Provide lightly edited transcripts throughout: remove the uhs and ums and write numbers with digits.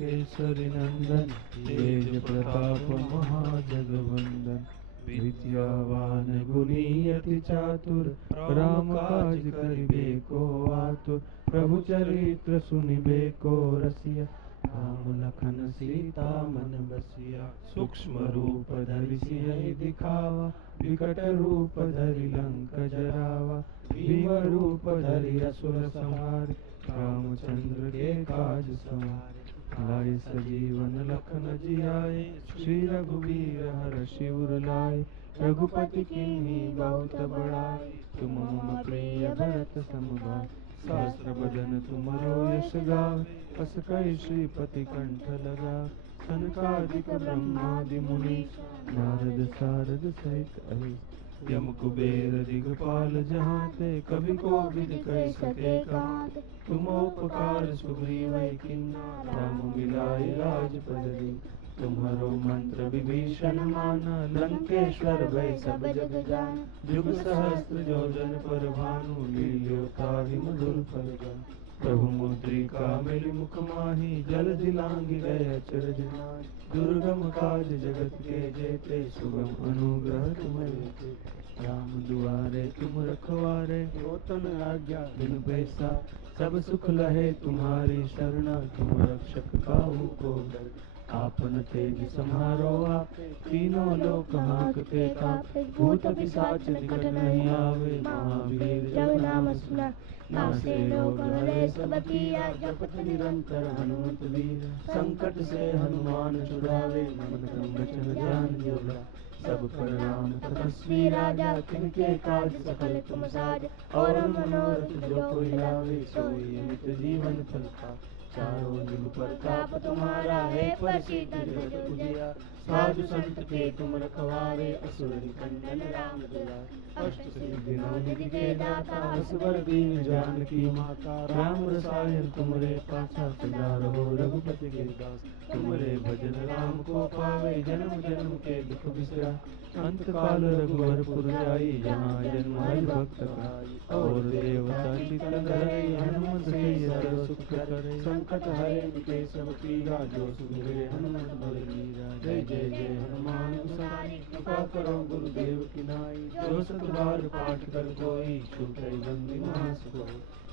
केसरी नंदन, तेज प्रताप महाजगवंदन, विद्यावान गुणी अति चातुर, राम काज करिबे को आतुर। प्रभु चरित्र सुनिबे को रसिया, राम लखन सीता मन बसिया। सूक्ष्म रूप धरि सियहि दिखावा, विकट रूप धरि लंक जरावा। भीम रूप धरि असुर संहारे, रामचंद्र के काज सवारे। लाए सजीवन लखन जियाए, श्री रघुवीर हर्षि उर लाए। रघुपति कीन्ही बहुत बड़ाई, तुम मम प्रिय भरत सम भाई। सहस्र बदन तुमरो यश गावे, अस कहि श्रीपति कंठ लगावे। सनकादिक ब्रह्मादि मुनीश, नारद सारद सहित अहिस। यम कुबेर दिगपाल जहांते, कवि कोविद कहि सके कहते। तुम उपकार सुग्रीव कीन्हा, राम मिलाइ राजपद दीन्हा। तुम्हारो मंत्र विभीषण माना, लंकेश्वर भय सब जग जाना। जुग सहस्त्र जो जन पर भानु, लील्यो ताहि मधुर फल जानु। प्रभु मुद्रिका मेलि मुख माहि, जल दिलांघि गए अचरज नाहि। दुर्गम काज जगत के जेते, सुगम अनुग्रह तुम्हारे तेते। राम दुआरे तुम रखवारे, होतन आज्ञा बिनु पैसा। सब सुख लहे तुम्हारी शरणा, तुम रक्षक काहू को डर। आपन तेज समारो आपे, तीनों लोक हांकते कांपे। भूत पिशाच निकट नहीं आवे, महावीर जब नाम सुना। नासे रोग हरे सब पीरा, जपत निरंतर हनुमत वीरा। संकट से हनुमान छुड़ावे, मन क्रम वचन ध्यान जो लावे। सब पर राम तपस्वी राजा, तिनके काज सकल तुम साजा। और मनोरथ जो कोई लावे, सोई अमित जीवन फल पावे। चारों जुग प्रताप तुम्हारा है, प्रसिद्ध जगत उजियारा। साधु संत के तुम रखवारे, असुर निकंदन राम दुलारे। अष्ट सिद्धि नौ निधि के दाता, असवर दीन जानकी माता। राम रसायन तुमरे पासा, सदा रहो रघुपति के दास। तुमरे भजन राम को पावे, जन्म जन्म के दुख बिसरा। अंत काल रघुवर पुर जाई, जहाँ जन्म हरि भक्त कहाई। और देवता चित्तन धरई, हनुमत से सर्व सुख करई। संकट हरे मिटे सब पीरा, जो सुमिरे हनुमत बल बीरा। जय जय जय हनुमान गोसाई, कृपा करो गुरुदेव की नाई। जो सत बार पाठ कर कोई, छूटै बंदी महासुख।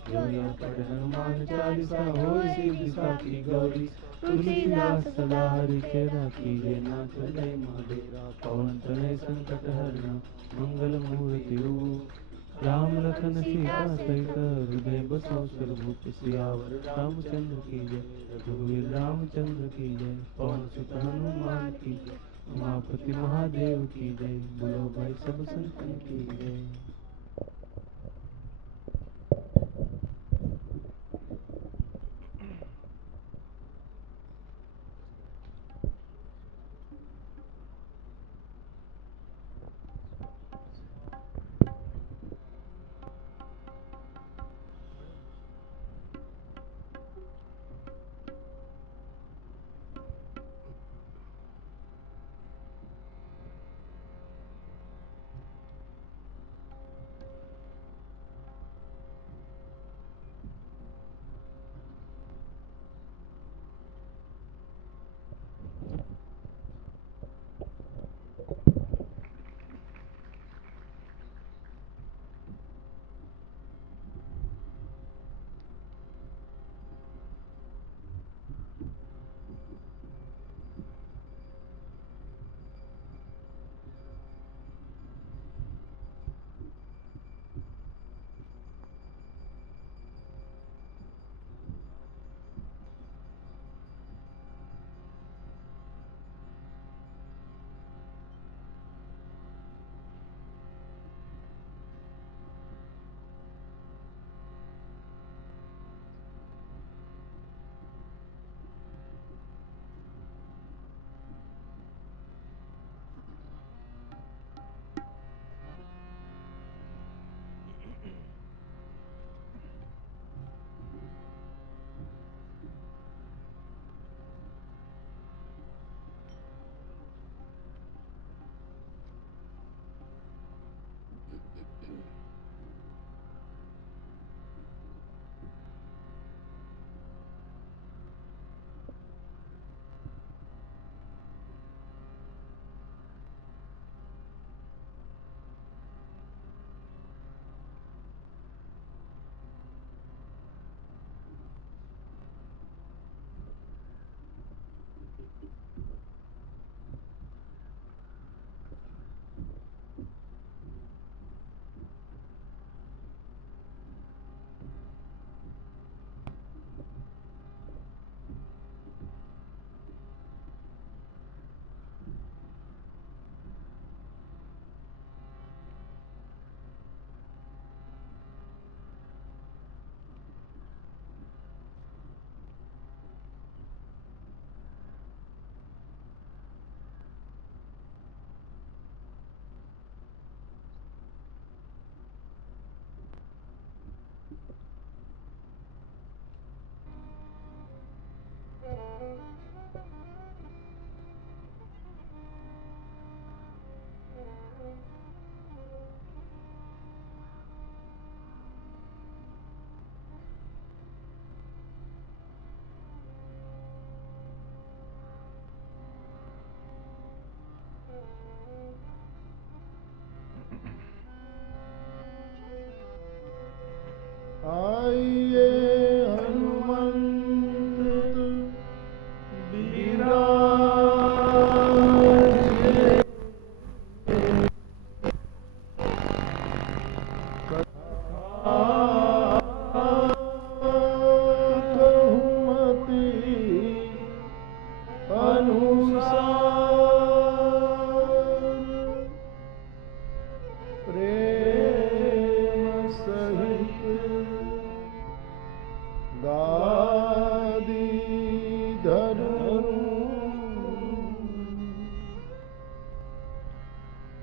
जो यह पढ़े हनुमान चालीसा, होय सिद्धि साखी गौरी। तुलसीदास सदा हरि चेरा, कीजे नाथ हृदय महाडेरा। पवन तनय संकट हरना, मंगल मूर्ति रूप। राम लखन सीता सहित, हृदय बसो सुरभूप। सियावर रामचंद्र की जय, रघुवीर रामचंद्र की जय। पवन सुत हनुमान की जय, उमापति महादेव की जय। बोलो भाई सब संतन की जय।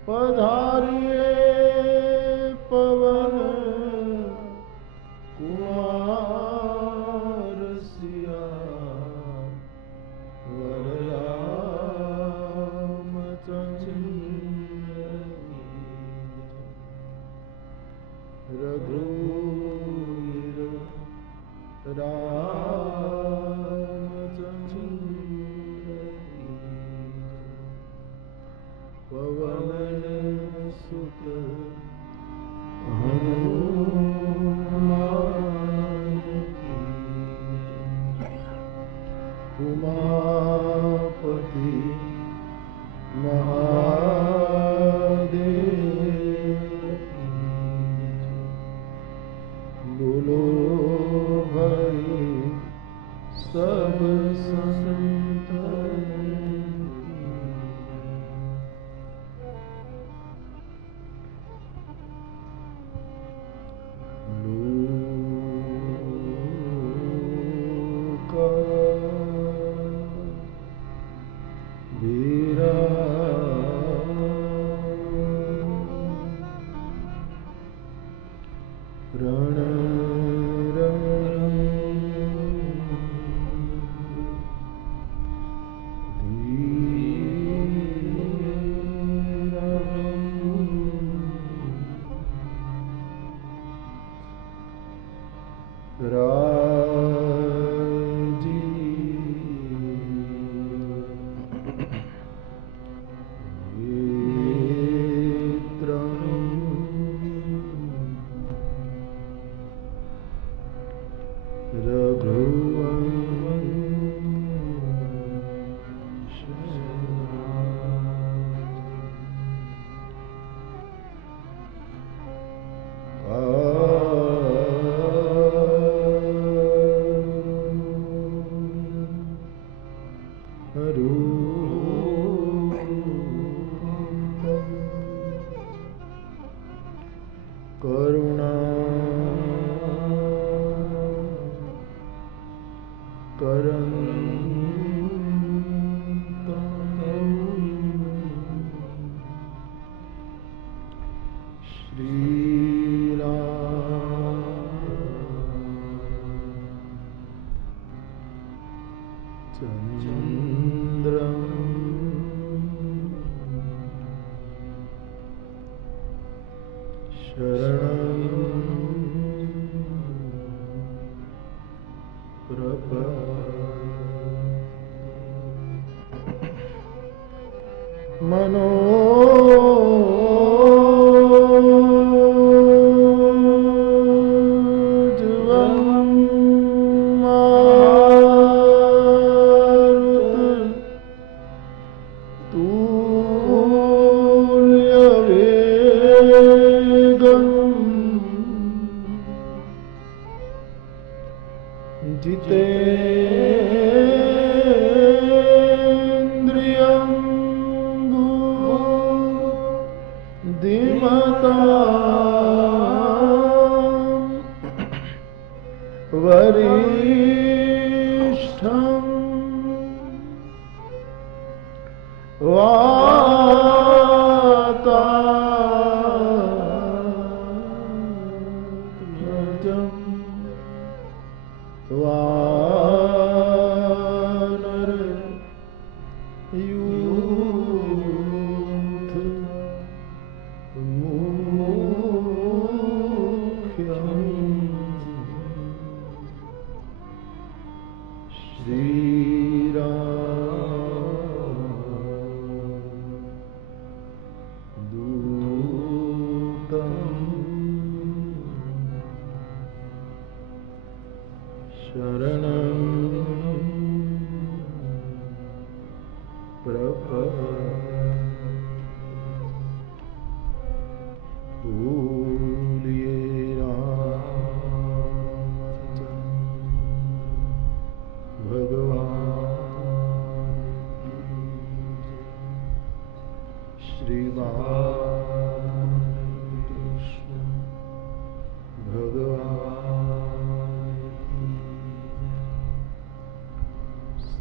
पधारिए पवन कुमार सिया वररामचंद्र रघुवीर रामचंद्र पवन सुत हनुमान की उमापति महादेव बोलो भाई सब संतन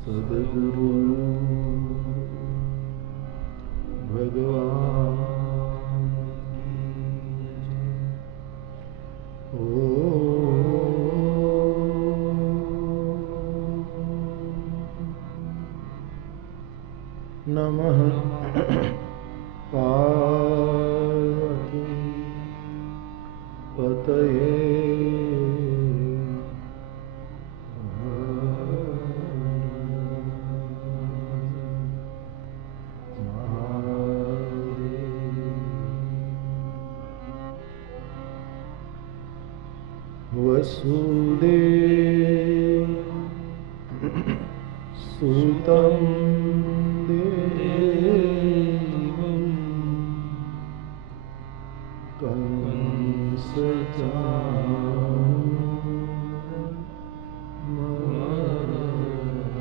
सद्गुरु भगवान ओ नमः पार्वती पतये वसुदेव सुतं देवं कंसचानूरमर्दनं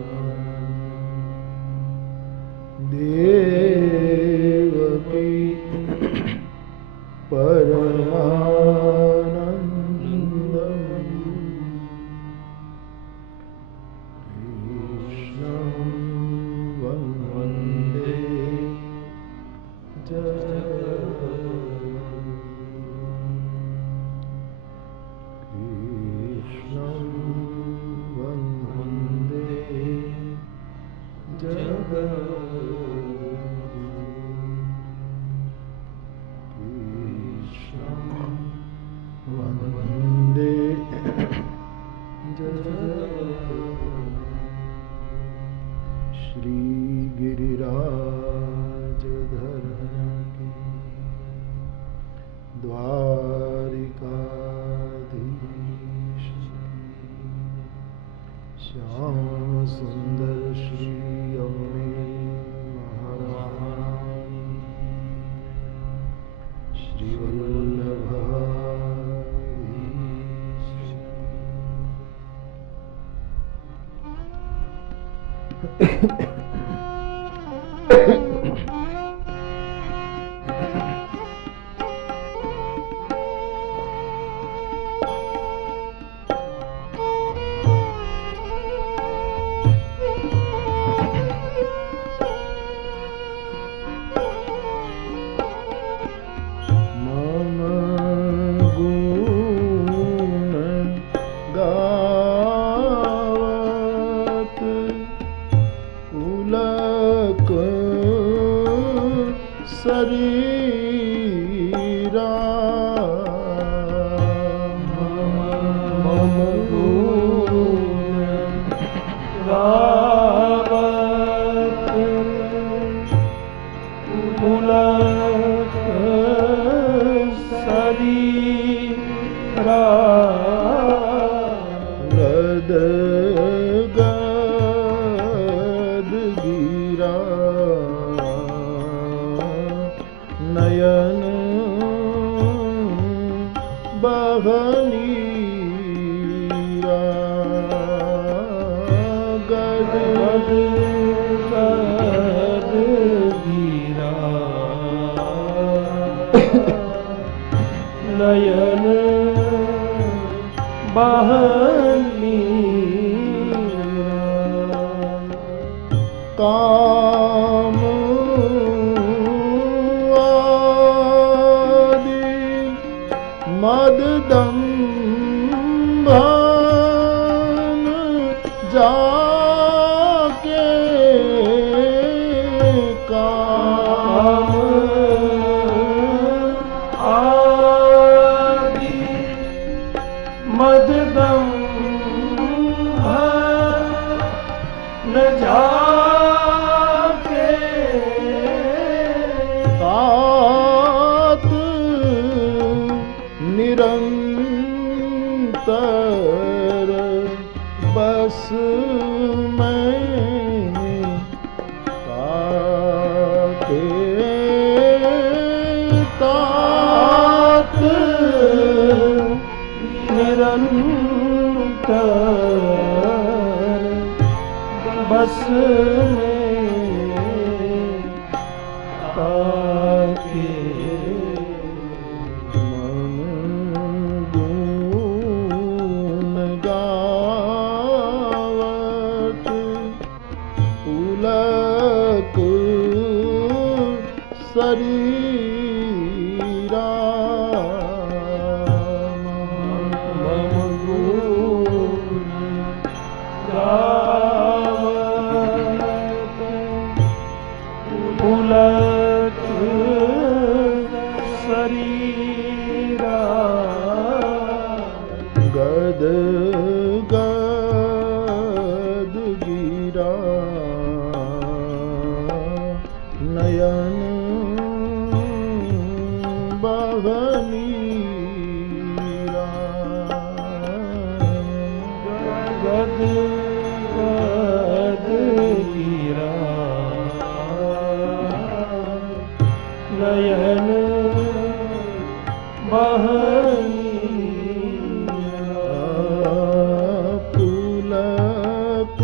देवकी शरीरा मम गुण गावत पुलक शरीरा गद गद गिरा नयन बहनीरा गद गद गिरा नयन बहनीरा पुलक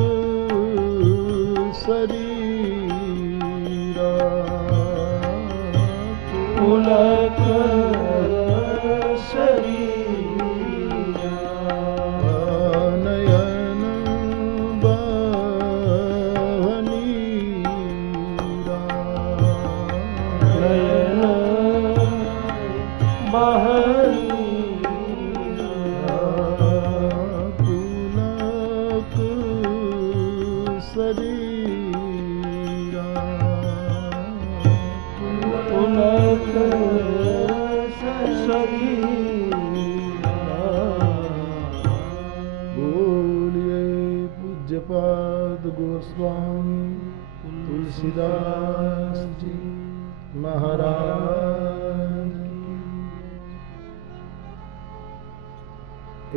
शरीरा पुलक शरीरा नयन बहनीरा नयन बहनीरा पुलक शरीरा पुलक शरीरा बोलिए पूज्यपाद गोस्वामी तुलसीदास जी महाराज की।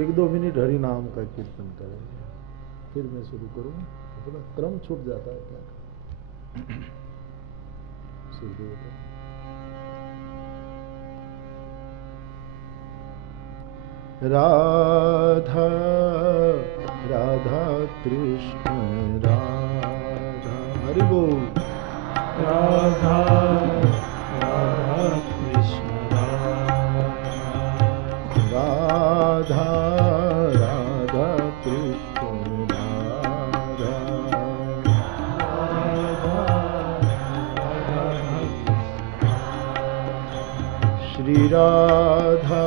1-2 मिनट हरि नाम का कीर्तन करेंगे, फिर मैं शुरू करूं। थोड़ा क्रम छूट जाता है क्या? सुखदेव का। राधा राधा कृष्ण राधा, हरि बोल। राधा राधा कृष्ण राधा राधा कृष्ण राधा, श्री राधा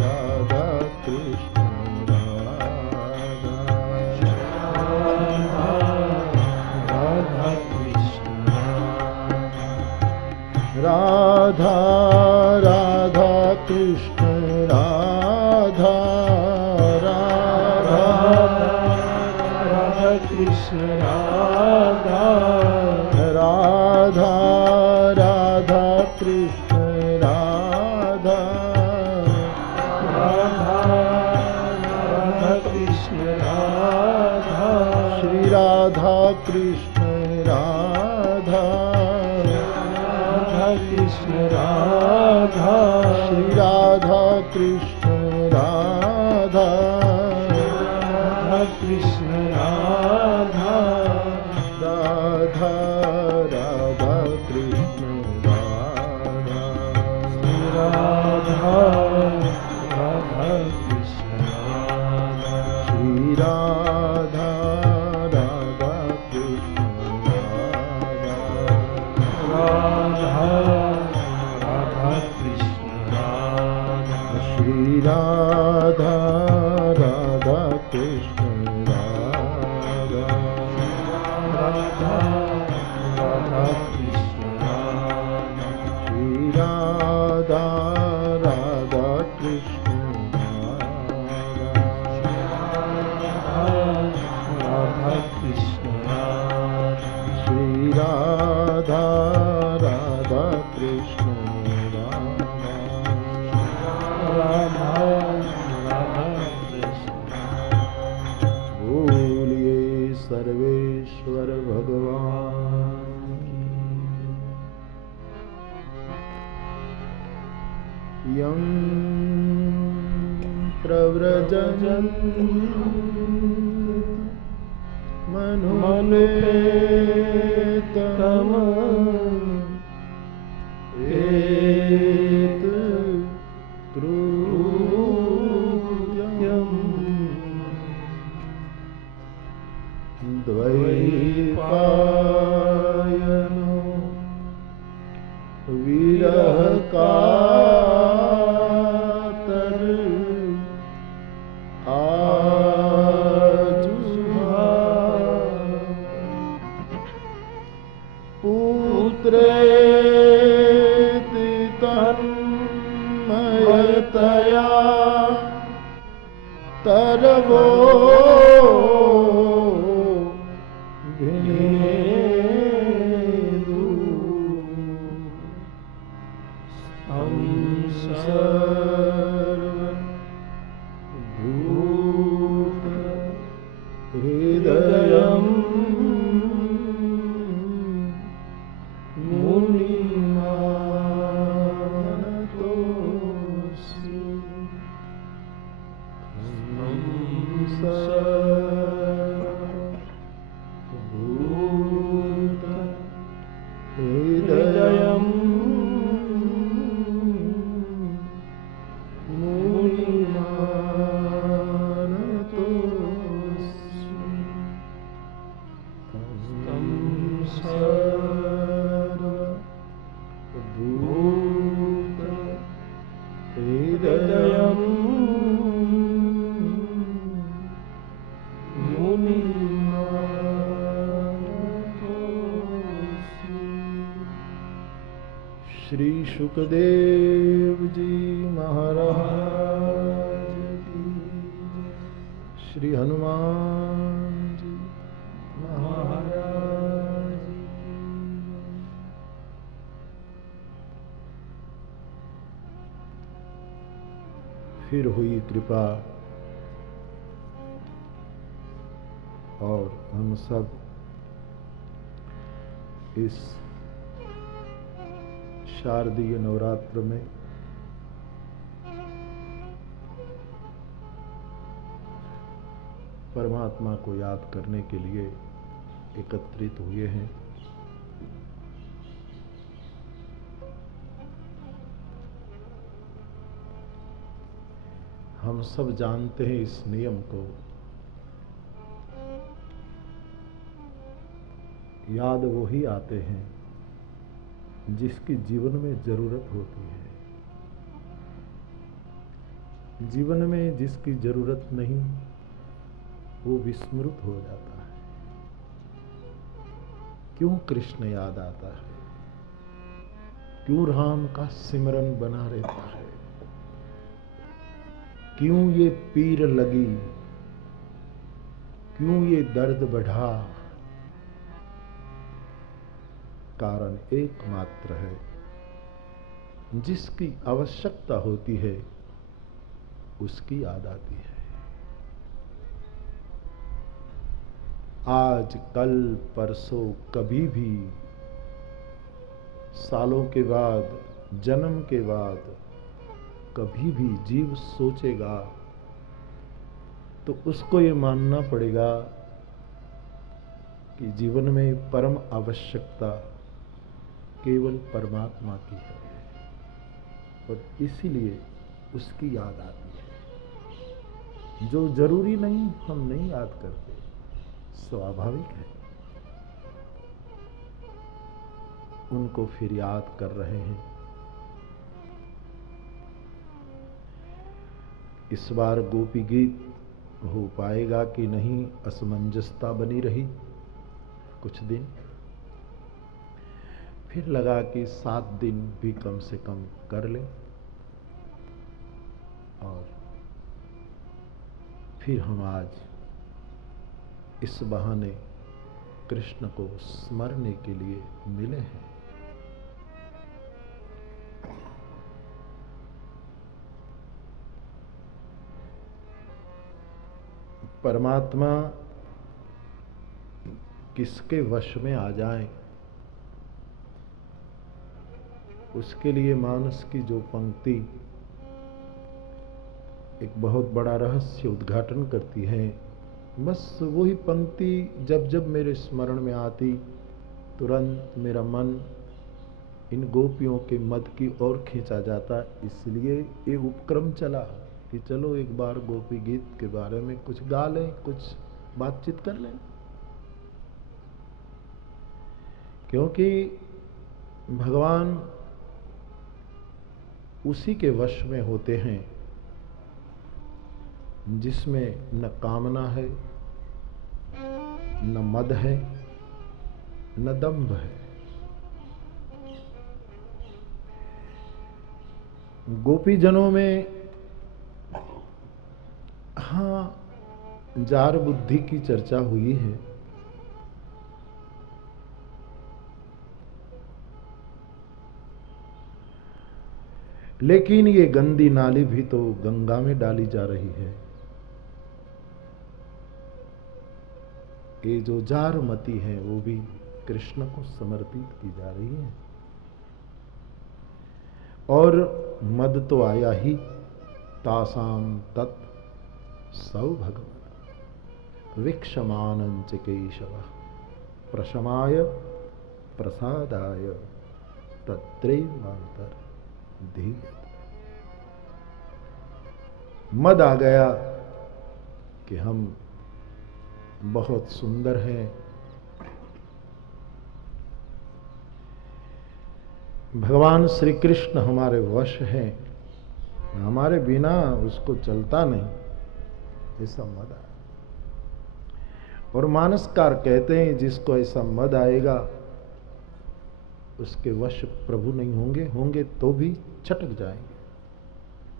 राधा कृष्ण राधा, राधा कृष्ण राधा राधा कृष्ण राधा, राधा राधा कृष्ण राधा, राधा राधा कृष्ण राधा, राधा राधा कृष्ण राधा, श्री राधा कृष्ण राधा, राधा कृष्ण राधा, श्री राधा कृष्ण राधा, राधा कृष्ण राधा, राधा राधा कृष्ण राधा, राधा राधा कृष्ण राधा, श्री राधा राधा कृष्ण राधा, राधा राधा कृष्ण राधा, श्री राधा राधा कृष्ण राधा, राधा राधा कृष्ण राधा, श्री राधा राधा कृष्ण राधा कृष्ण राधा, श्री राधा राधा कृष्ण राधा, राधा राधा कृष्ण। बोलिए सर्वेश्वर भगवान की। यं प्रव्रजन् मनुपेतम एत कृत्यं द्वैपायनो नेत्रेति तन्मयतया तरवो विनेदु सर्वभूत हृदयं मुनिमानतोऽस्मि सर्वभूत हृदयं मुनिमानतोऽस्मि तं सर्वभूत हृदयं मुनिमानतोऽस्मि। श्री शुकदेव जी महाराज की जय। श्री हनुमान जी महाराज की जय। फिर हुई कृपा और हम सब इस शारदीय नवरात्र में परमात्मा को याद करने के लिए एकत्रित हुए हैं। हम सब जानते हैं इस नियम को, याद वो ही आते हैं जिसकी जीवन में जरूरत होती है। जीवन में जिसकी जरूरत नहीं वो विस्मृत हो जाता है। क्यों कृष्ण याद आता है? क्यों राम का सिमरन बना रहता है? क्यों ये पीर लगी? क्यों ये दर्द बढ़ा? कारण एकमात्र है, जिसकी आवश्यकता होती है उसकी याद आती है। आज कल परसों कभी भी, सालों के बाद, जन्म के बाद कभी भी जीव सोचेगा तो उसको ये मानना पड़ेगा कि जीवन में परम आवश्यकता केवल परमात्मा की है और इसीलिए उसकी याद आती है। जो जरूरी नहीं हम नहीं याद करते, स्वाभाविक है। उनको फिर याद कर रहे हैं। इस बार गोपी गीत हो पाएगा कि नहीं, असमंजसता बनी रही कुछ दिन। फिर लगा कि 7 दिन भी कम से कम कर लें और फिर हम आज इस बहाने कृष्ण को स्मरने के लिए मिले हैं। परमात्मा किसके वश में आ जाए, उसके लिए मानस की जो पंक्ति एक बहुत बड़ा रहस्य उद्घाटन करती है। बस वही पंक्ति जब जब मेरे स्मरण में आती, तुरंत मेरा मन इन गोपियों के मद की ओर खींचा जाता। इसलिए ये उपक्रम चला कि चलो एक बार गोपी गीत के बारे में कुछ गा लें, कुछ बातचीत कर लें। क्योंकि भगवान उसी के वश में होते हैं जिसमें न कामना है, न मद है, न दंभ है। गोपीजनों में हाँ जार बुद्धि की चर्चा हुई है, लेकिन ये गंदी नाली भी तो गंगा में डाली जा रही है। ये जो जारमती है वो भी कृष्ण को समर्पित की जा रही है। और मद तो आया ही, तासाम तत् सौ भगवत विक्षमानंच केशव प्रशमाय प्रसादाय तत्रैवांतर धी। मद आ गया कि हम बहुत सुंदर हैं, भगवान श्री कृष्ण हमारे वश हैं, हमारे बिना उसको चलता नहीं, ऐसा मद आया। और मानसकार कहते हैं जिसको ऐसा मद आएगा उसके वश प्रभु नहीं होंगे, होंगे तो भी छटक जाएंगे,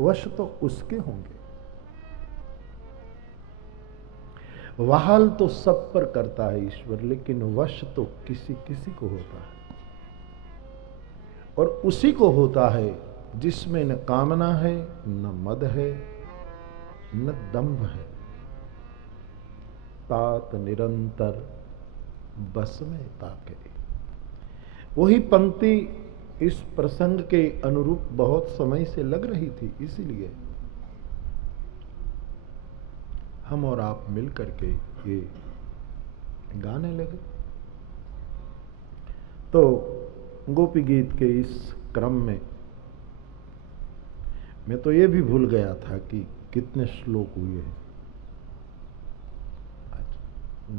वश तो उसके होंगे। वहाल तो सब पर करता है ईश्वर, लेकिन वश तो किसी किसी को होता है, और उसी को होता है जिसमें न कामना है, न मद है, न दंभ है। तात निरंतर बस में ताके। वही पंक्ति इस प्रसंग के अनुरूप बहुत समय से लग रही थी, इसीलिए हम और आप मिल करके ये गाने लगे। तो गोपी गीत के इस क्रम में मैं तो ये भी भूल गया था कि कितने श्लोक हुए हैं।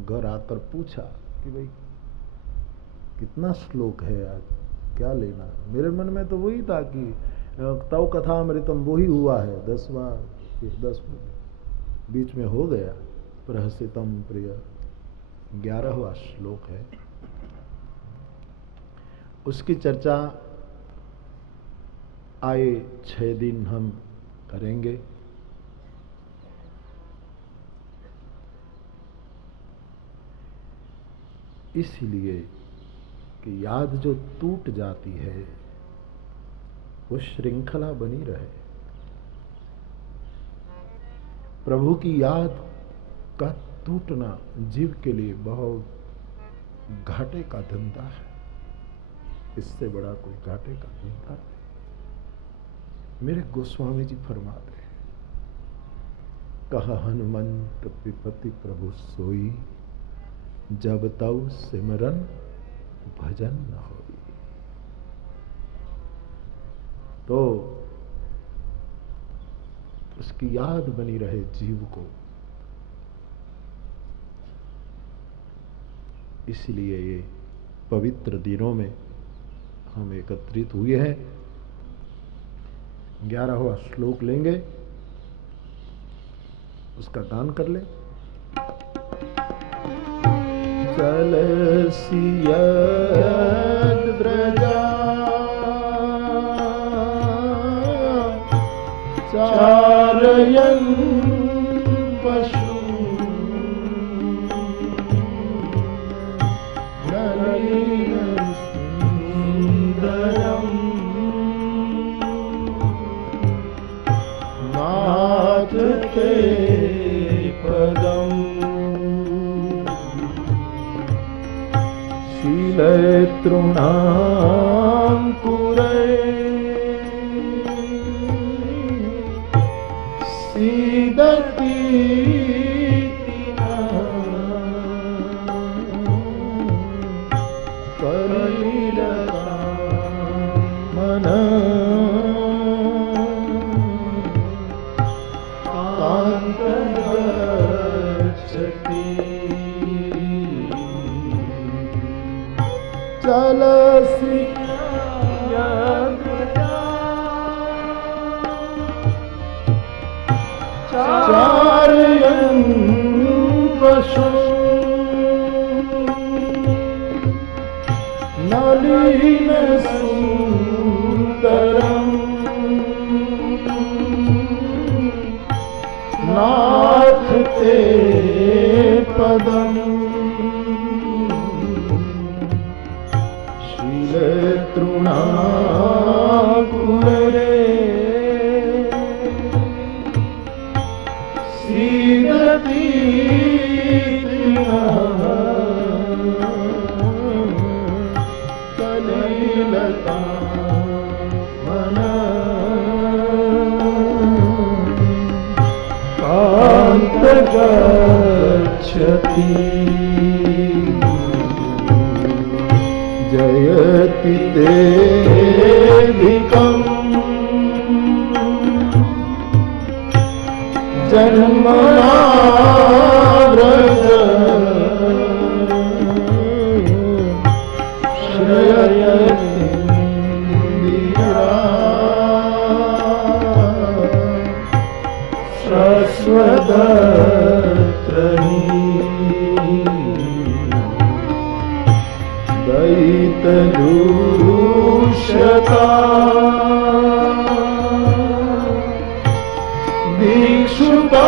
घर आकर पूछा कि भाई कितना श्लोक है आज, क्या लेना। मेरे मन में तो वही था कि तव कथामृतम वही हुआ है, 10वां 10 बीच में हो गया। प्रहसितम प्रिय 11वां श्लोक है, उसकी चर्चा आए 6 दिन हम करेंगे। इसलिए कि याद जो टूट जाती है वो श्रृंखला बनी रहे। प्रभु की याद का टूटना जीव के लिए बहुत घाटे का धंधा है, इससे बड़ा कोई घाटे का धंधा नहीं। मेरे गोस्वामी जी फरमाते हैं, कहा हनुमंत विपति प्रभु सोई, जब तव सिमरन भजन न होई। तो उसकी याद बनी रहे जीव को, इसलिए ये पवित्र दिनों में हम एकत्रित हुए हैं। 11वां श्लोक लेंगे, उसका गान कर ले। चल सियद ब्रजा चारयन पशु नलिन सुंदरम नाथ ते पदम तृणांकुरे सीदति कलिलता मन कांतगच्छति। चल चारयन पशु नलिन सुंदरम तृणाकुरे सीदती कलिलता कांत गच्छति जयति तेऽधिकम् जन्मना व्रज श्रयतीन्द्रिया शाश्वतत्रयी दयितदूषता दीक्षुता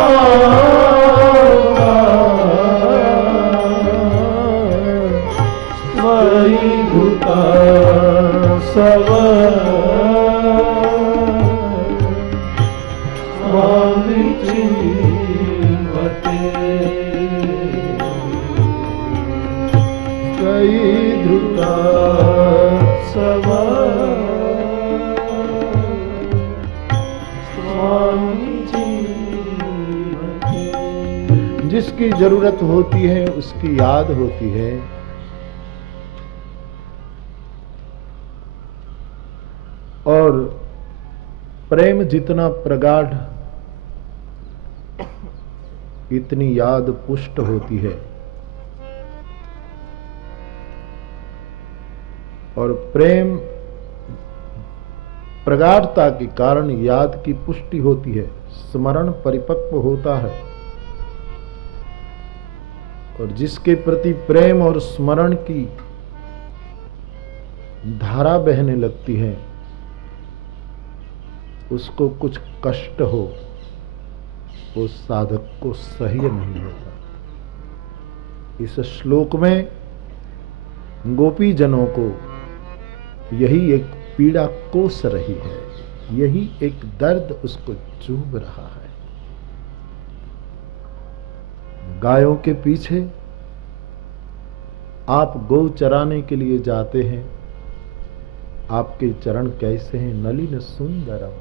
स्वयिभूता सव स्वामी चिन्वते स्वयिधृता सव स्वामी चिन्वते। जिसकी जरूरत होती है उसकी याद होती है, और प्रेम जितना प्रगाढ़ इतनी याद पुष्ट होती है, और प्रेम प्रगाढ़ता के कारण याद की पुष्टि होती है, स्मरण परिपक्व होता है, और जिसके प्रति प्रेम और स्मरण की धारा बहने लगती है उसको कुछ कष्ट हो वो साधक को सह्य नहीं होता। इस श्लोक में गोपी जनों को यही एक पीड़ा कोस रही है, यही एक दर्द उसको चुभ रहा है। गायों के पीछे आप गौ चराने के लिए जाते हैं, आपके चरण कैसे हैं? नलिन सुंदरम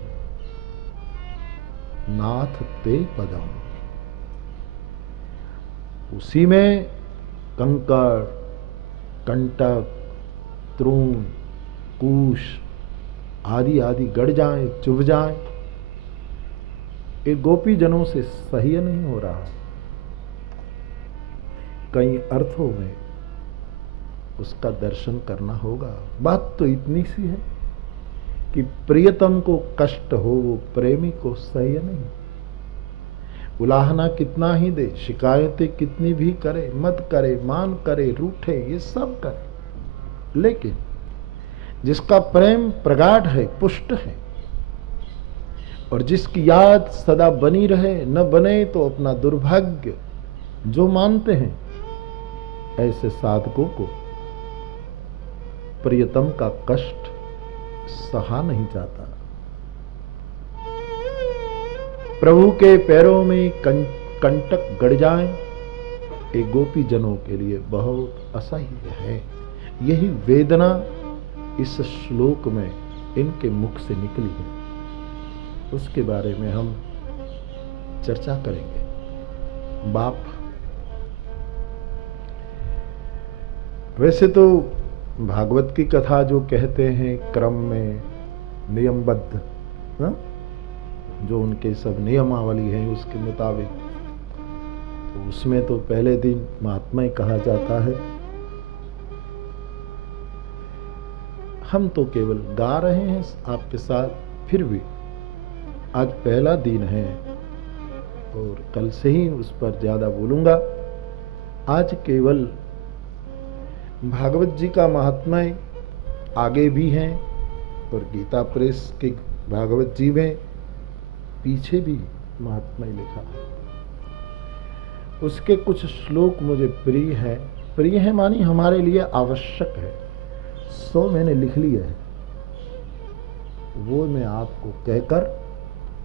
नाथ ते पदम। उसी में कंकड़, कंटक, तृण, कुश आदि आदि गड़ जाएं, चुभ जाएं, एक गोपी जनों से सह्य नहीं हो रहा। कई अर्थों में उसका दर्शन करना होगा। बात तो इतनी सी है कि प्रियतम को कष्ट हो वो प्रेमी को सह्य नहीं। उलाहना कितना ही दे, शिकायतें कितनी भी करे, मत करे, मान करे, रूठे, ये सब करे, लेकिन जिसका प्रेम प्रगाढ़ है, पुष्ट है, और जिसकी याद सदा बनी रहे, न बने तो अपना दुर्भाग्य जो मानते हैं, ऐसे साधकों को प्रियतम का कष्ट सहा नहीं जाता। प्रभु के पैरों में कंटक गड़ जाएं, एक गोपी जनों के लिए बहुत असह्य है। यही वेदना इस श्लोक में इनके मुख से निकली है, उसके बारे में हम चर्चा करेंगे। बाप, वैसे तो भागवत की कथा जो कहते हैं क्रम में नियमबद्ध, जो उनके सब नियमावली है उसके मुताबिक, तो उसमें तो पहले दिन महात्मा ही कहा जाता है। हम तो केवल गा रहे हैं आपके साथ, फिर भी आज पहला दिन है और कल से ही उस पर ज्यादा बोलूंगा। आज केवल भागवत जी का महात्मा आगे भी हैं और गीता प्रेस के भागवत जी में पीछे भी महात्मा लिखा है। उसके कुछ श्लोक मुझे प्रिय है मानी हमारे लिए आवश्यक है। सो मैंने लिख लिया है, वो मैं आपको कहकर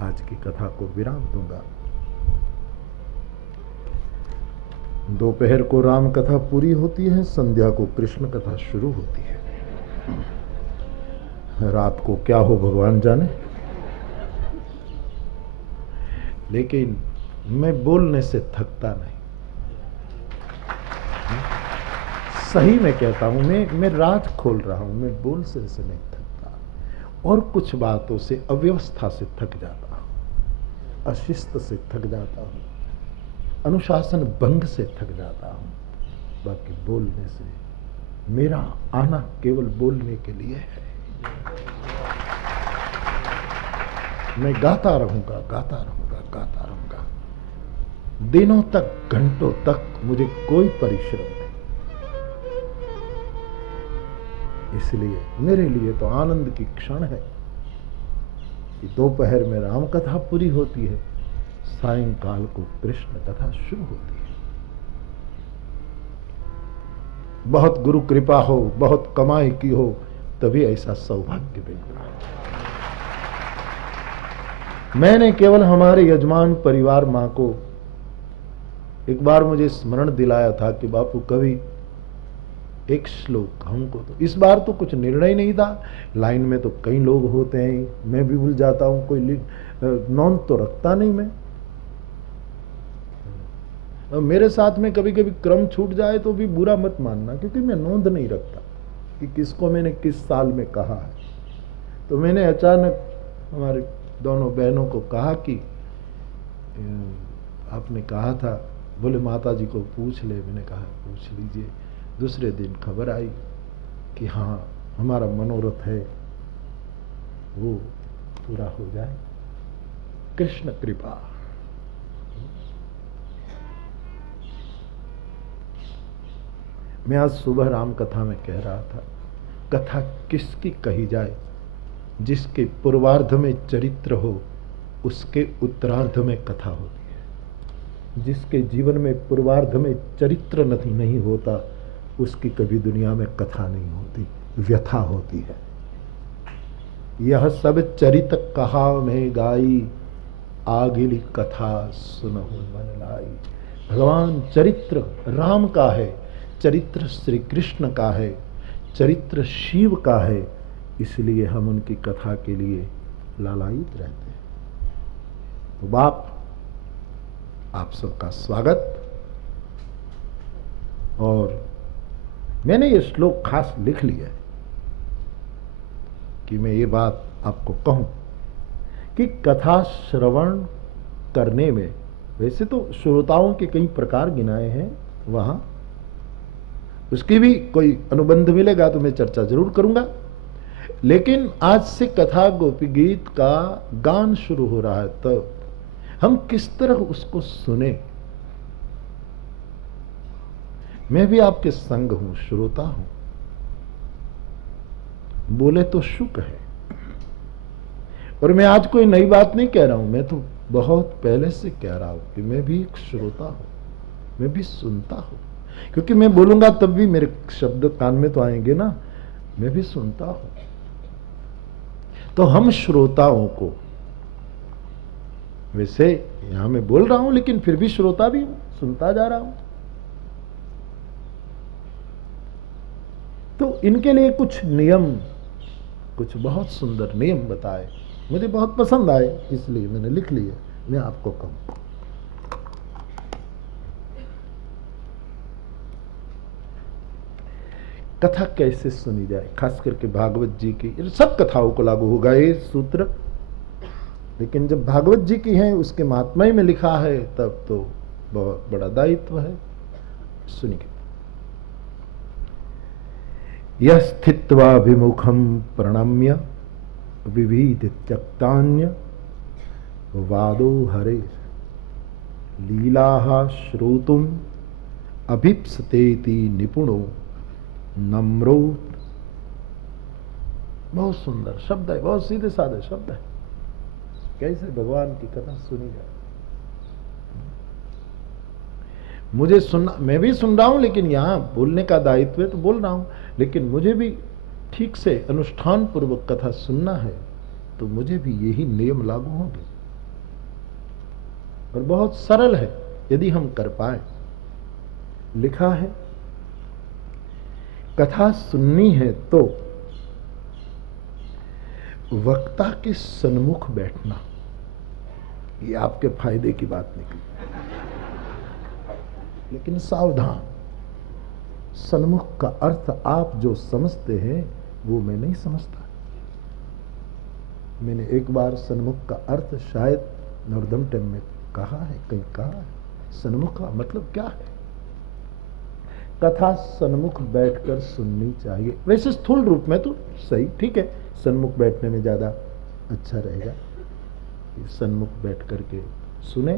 आज की कथा को विराम दूंगा। दोपहर को राम कथा पूरी होती है, संध्या को कृष्ण कथा शुरू होती है, रात को क्या हो भगवान जाने। लेकिन मैं बोलने से थकता नहीं, सही मैं कहता हूं, मैं राज खोल रहा हूं, मैं बोल से नहीं थकता, और कुछ बातों से, अव्यवस्था से थक जाता हूं, अशिस्त से थक जाता हूं, अनुशासन भंग से थक जाता हूं। बाकी बोलने से, मेरा आना केवल बोलने के लिए है। मैं गाता रहूंगा, गाता रहूंगा, गाता रहूंगा, दिनों तक, घंटों तक, मुझे कोई परिश्रम नहीं। इसलिए मेरे लिए तो आनंद की क्षण है कि दोपहर में राम कथा पूरी होती है, सायंकाल को कृष्ण कथा शुरू होती है। बहुत गुरु कृपा हो, बहुत कमाई की हो, तभी ऐसा सौभाग्य मिलता है। मैंने केवल हमारे यजमान परिवार मां को एक बार मुझे स्मरण दिलाया था कि बापू कभी एक श्लोक हमको, तो इस बार तो कुछ निर्णय नहीं था, लाइन में तो कई लोग होते हैं, मैं भी भूल जाता हूं, कोई नोंद तो रखता नहीं मैं। मेरे साथ में कभी कभी क्रम छूट जाए तो भी बुरा मत मानना, क्योंकि मैं नोंद नहीं रखता कि किसको मैंने किस साल में कहा है। तो मैंने अचानक हमारे दोनों बहनों को कहा कि आपने कहा था, बोले माता जी को पूछ ले। मैंने कहा पूछ लीजिए। दूसरे दिन खबर आई कि हाँ, हमारा मनोरथ है वो पूरा हो जाए, कृष्ण कृपा। मैं आज सुबह राम कथा में कह रहा था, कथा किसकी कही जाए? जिसके पूर्वार्ध में चरित्र हो, उसके उत्तरार्ध में कथा होती है। जिसके जीवन में पूर्वार्ध में चरित्र नहीं होता, उसकी कभी दुनिया में कथा नहीं होती, व्यथा होती है। यह सब चरित कहा में गाई, आगिली कथा सुनहु मन लाई। भगवान चरित्र राम का है, चरित्र श्री कृष्ण का है, चरित्र शिव का है, इसलिए हम उनकी कथा के लिए लालायित रहते हैं। तो बाप, आप सबका स्वागत। और मैंने ये श्लोक खास लिख लिया है कि मैं ये बात आपको कहूं कि कथा श्रवण करने में, वैसे तो श्रोताओं के कई प्रकार गिनाए हैं, वहां उसकी भी कोई अनुबंध मिलेगा तो मैं चर्चा जरूर करूंगा। लेकिन आज से कथा गोपी गीत का गान शुरू हो रहा है, तो हम किस तरह उसको सुने। मैं भी आपके संग हूं, श्रोता हूं, बोले तो शुक है। और मैं आज कोई नई बात नहीं कह रहा हूं, मैं तो बहुत पहले से कह रहा हूं कि मैं भी एक श्रोता हूं, मैं भी सुनता हूं, क्योंकि मैं बोलूंगा तब भी मेरे शब्द कान में तो आएंगे ना, मैं भी सुनता हूं। तो हम श्रोताओं को, वैसे यहां मैं बोल रहा हूं लेकिन फिर भी श्रोता भी हूं, सुनता जा रहा हूं। तो इनके लिए कुछ नियम, कुछ बहुत सुंदर नियम बताए, मुझे बहुत पसंद आए, इसलिए मैंने लिख लिए, मैं आपको कहूं। कथा कैसे सुनी जाए, खास करके भागवत जी की, सब कथाओं को लागू होगा ये सूत्र, लेकिन जब भागवत जी की है, उसके महात्म्य में लिखा है, तब तो बहुत बड़ा दायित्व है। सुनिए। यह स्थित्वाभिमुखम प्रणम्य विविध त्यक्तान्य वादो हरे लीला श्रोतुम अभिप्सतेति निपुणो नम्रो। बहुत सुंदर शब्द है, बहुत सीधे साधे शब्द है। कैसे भगवान की कथा सुनी जाए। मुझे सुनना, मैं भी सुन रहा हूं, लेकिन यहां बोलने का दायित्व है तो बोल रहा हूं, लेकिन मुझे भी ठीक से अनुष्ठान पूर्वक कथा सुनना है तो मुझे भी यही नियम लागू होंगे। और बहुत सरल है यदि हम कर पाए। लिखा है कथा सुननी है तो वक्ता के सन्मुख बैठना। ये आपके फायदे की बात निकली, लेकिन सावधान, सन्मुख का अर्थ आप जो समझते हैं वो मैं नहीं समझता। मैंने एक बार सन्मुख का अर्थ शायद नरोत्तम टेम में कहा है, कहीं कहा है। सन्मुख का मतलब क्या है? कथा सन्मुख बैठकर सुननी चाहिए। वैसे स्थूल रूप में तो सही, ठीक है, सन्मुख बैठने में ज्यादा अच्छा रहेगा, सन्मुख बैठ करके सुने।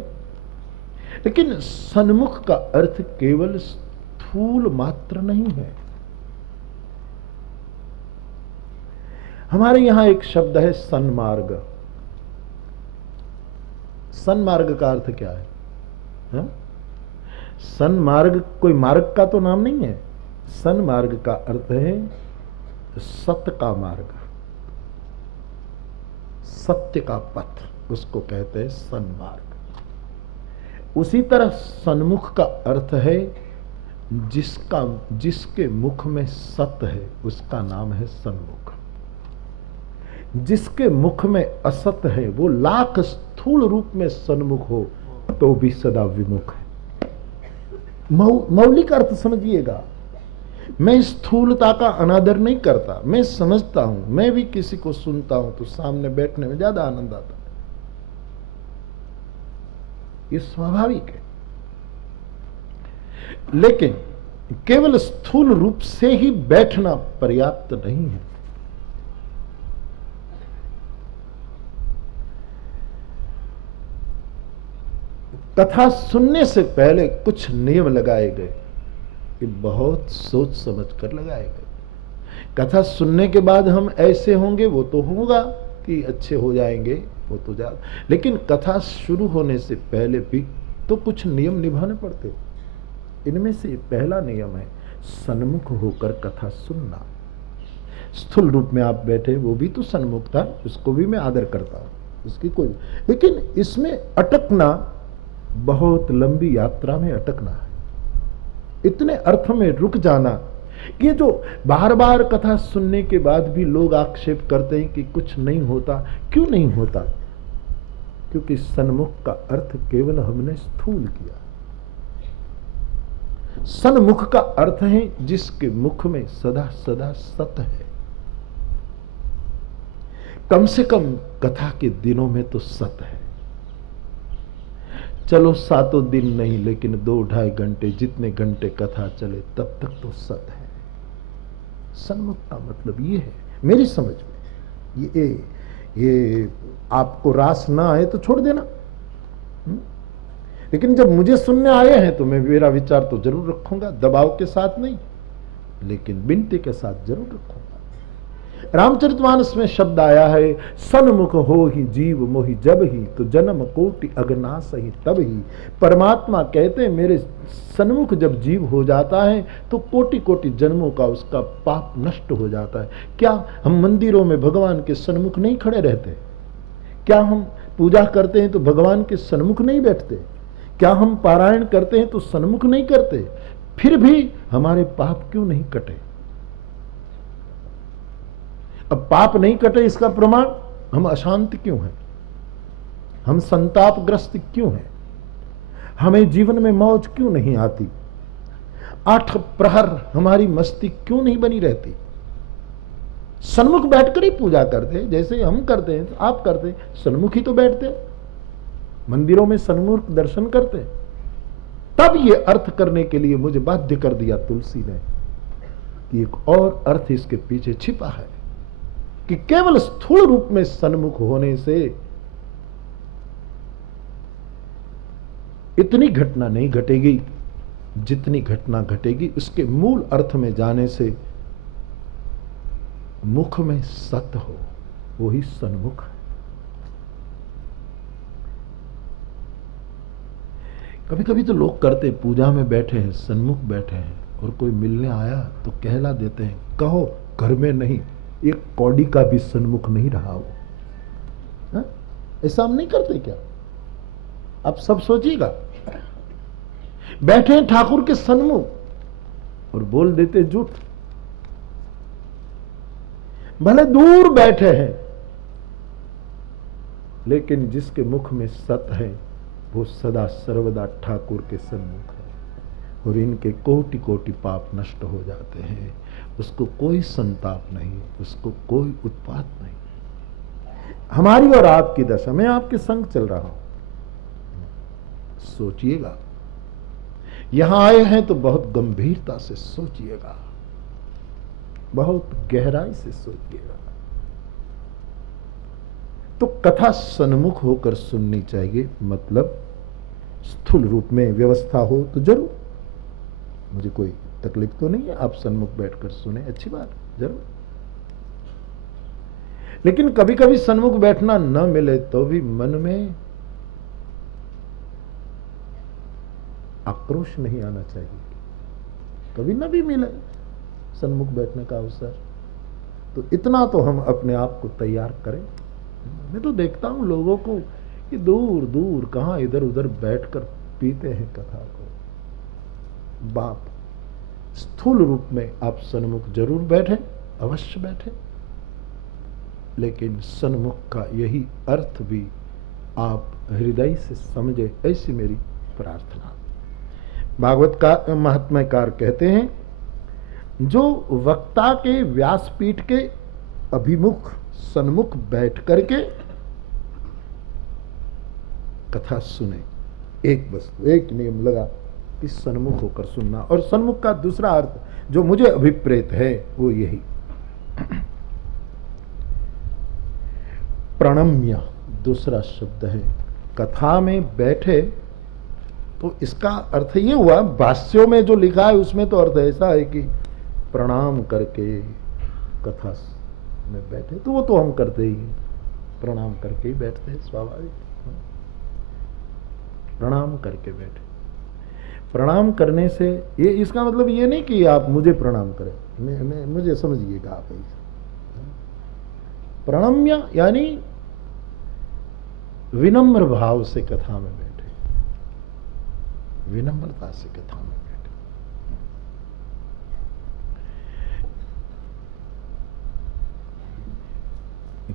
लेकिन सन्मुख का अर्थ केवल स्थूल मात्र नहीं है। हमारे यहां एक शब्द है सन्मार्ग। सन्मार्ग का अर्थ क्या है? हा? सन्मार्ग कोई मार्ग का तो नाम नहीं है। सन्मार्ग का अर्थ है सत्य का मार्ग, सत्य का पथ, उसको कहते हैं सन्मार्ग। उसी तरह सन्मुख का अर्थ है जिसके मुख में सत्य है, उसका नाम है सन्मुख। जिसके मुख में असत है वो लाख स्थूल रूप में सन्मुख हो तो भी सदा विमुख है। मौलिक अर्थ समझिएगा। मैं स्थूलता का अनादर नहीं करता, मैं समझता हूं। मैं भी किसी को सुनता हूं तो सामने बैठने में ज्यादा आनंद आता है, ये स्वाभाविक है। लेकिन केवल स्थूल रूप से ही बैठना पर्याप्त नहीं है। कथा सुनने से पहले कुछ नियम लगाए गए, कि बहुत सोच समझ कर लगाए गए। कथा सुनने के बाद हम ऐसे होंगे वो तो होगा कि अच्छे हो जाएंगे, वो तो जा, लेकिन कथा शुरू होने से पहले भी तो कुछ नियम निभाने पड़ते। इनमें से पहला नियम है सन्मुख होकर कथा सुनना। स्थूल रूप में आप बैठे, वो भी तो सन्मुख था, उसको भी मैं आदर करता हूं, उसकी कोई, लेकिन इसमें अटकना, बहुत लंबी यात्रा में अटकना है। इतने अर्थ में रुक जाना कि जो बार बार कथा सुनने के बाद भी लोग आक्षेप करते हैं कि कुछ नहीं होता। क्यों नहीं होता? क्योंकि सन्मुख का अर्थ केवल हमने स्थूल किया। सन्मुख का अर्थ है जिसके मुख में सदा सदा सत्य है। कम से कम कथा के दिनों में तो सत्य है। चलो 7 दिन नहीं, लेकिन 2-2.5 घंटे, जितने घंटे कथा चले तब तक तो सत्य है। सन्मुख का मतलब ये है मेरी समझ में। ये आपको रास ना आए तो छोड़ देना, लेकिन जब मुझे सुनने आए हैं तो मैं मेरा विचार तो जरूर रखूंगा, दबाव के साथ नहीं, लेकिन विनती के साथ जरूर रखूंगा। रामचरितमानस में शब्द आया है, सन्मुख हो ही जीव मोहि जब ही, तो जन्म कोटि अगनास ही तब ही। परमात्मा कहते हैं मेरे सन्मुख जब जीव हो जाता है तो कोटि कोटि जन्मों का उसका पाप नष्ट हो जाता है। क्या हम मंदिरों में भगवान के सन्मुख नहीं खड़े रहते? क्या हम पूजा करते हैं तो भगवान के सन्मुख नहीं बैठते? क्या हम पारायण करते हैं तो सन्मुख नहीं करते? फिर भी हमारे पाप क्यों नहीं कटे? अब पाप नहीं कटे इसका प्रमाण, हम अशांत क्यों हैं? हम संतापग्रस्त क्यों हैं? हमें जीवन में मौज क्यों नहीं आती? 8 प्रहर हमारी मस्ती क्यों नहीं बनी रहती? सन्मुख बैठकर ही पूजा करते, जैसे हम करते हैं, आप करते, सन्मुख ही तो बैठते, मंदिरों में सन्मुख दर्शन करते। तब ये अर्थ करने के लिए मुझे बाध्य कर दिया तुलसी ने कि एक और अर्थ इसके पीछे छिपा है, कि केवल स्थूल रूप में सन्मुख होने से इतनी घटना नहीं घटेगी जितनी घटना घटेगी उसके मूल अर्थ में जाने से। मुख में सत्य हो, वही सन्मुख है। कभी कभी तो लोग करते, पूजा में बैठे हैं, सन्मुख बैठे हैं, और कोई मिलने आया तो कहला देते हैं, कहो घर में नहीं, एक कौड़ी का भी सन्मुख नहीं रहा वो। हा? ऐसा हम नहीं करते क्या? आप सब सोचिएगा, बैठे हैं ठाकुर के सन्मुख और बोल देते झूठ। भले दूर बैठे हैं, लेकिन जिसके मुख में सत है वो सदा सर्वदा ठाकुर के सन्मुख है, और इनके कोटि कोटि पाप नष्ट हो जाते हैं। उसको कोई संताप नहीं, उसको कोई उत्पात नहीं। हमारी और आपकी दशा, मैं आपके संग चल रहा हूं, सोचिएगा। यहां आए हैं तो बहुत गंभीरता से सोचिएगा, बहुत गहराई से सोचिएगा। तो कथा सन्मुख होकर सुननी चाहिए, मतलब स्थूल रूप में व्यवस्था हो तो जरूर, मुझे कोई तकलीफ तो नहीं है, आप सन्मुख बैठकर सुने, अच्छी बात, जरूर। लेकिन कभी कभी सन्मुख बैठना न मिले तो भी मन में आक्रोश नहीं आना चाहिए। कभी न भी मिले सन्मुख बैठने का अवसर, तो इतना तो हम अपने आप को तैयार करें। मैं तो देखता हूं लोगों को कि दूर दूर कहां इधर उधर बैठकर पीते हैं कथा को। बाप, स्थूल रूप में आप सन्मुख जरूर बैठे, अवश्य बैठे, लेकिन सन्मुख का यही अर्थ भी आप हृदय से समझे, ऐसी मेरी प्रार्थना। भागवत का महात्म्यकार कहते हैं, जो वक्ता के व्यासपीठ के अभिमुख सन्मुख बैठ करके कथा सुने, एक वस्तु, एक नियम लगा कि सन्मुख होकर सुनना। और सन्मुख का दूसरा अर्थ जो मुझे अभिप्रेत है वो यही, प्रणम्य दूसरा शब्द है। कथा में बैठे तो इसका अर्थ ये हुआ, भाष्यों में जो लिखा है उसमें तो अर्थ ऐसा है कि प्रणाम करके कथा में बैठे, तो वो तो हम करते ही हैं, प्रणाम करके ही बैठते हैं, स्वाभाविक, प्रणाम करके बैठे। प्रणाम करने से ये, इसका मतलब ये नहीं कि आप मुझे प्रणाम करें, मुझे समझिएगा आप ऐसे। प्रणम्य यानी विनम्र भाव से कथा में बैठे, विनम्रता से कथा में बैठे।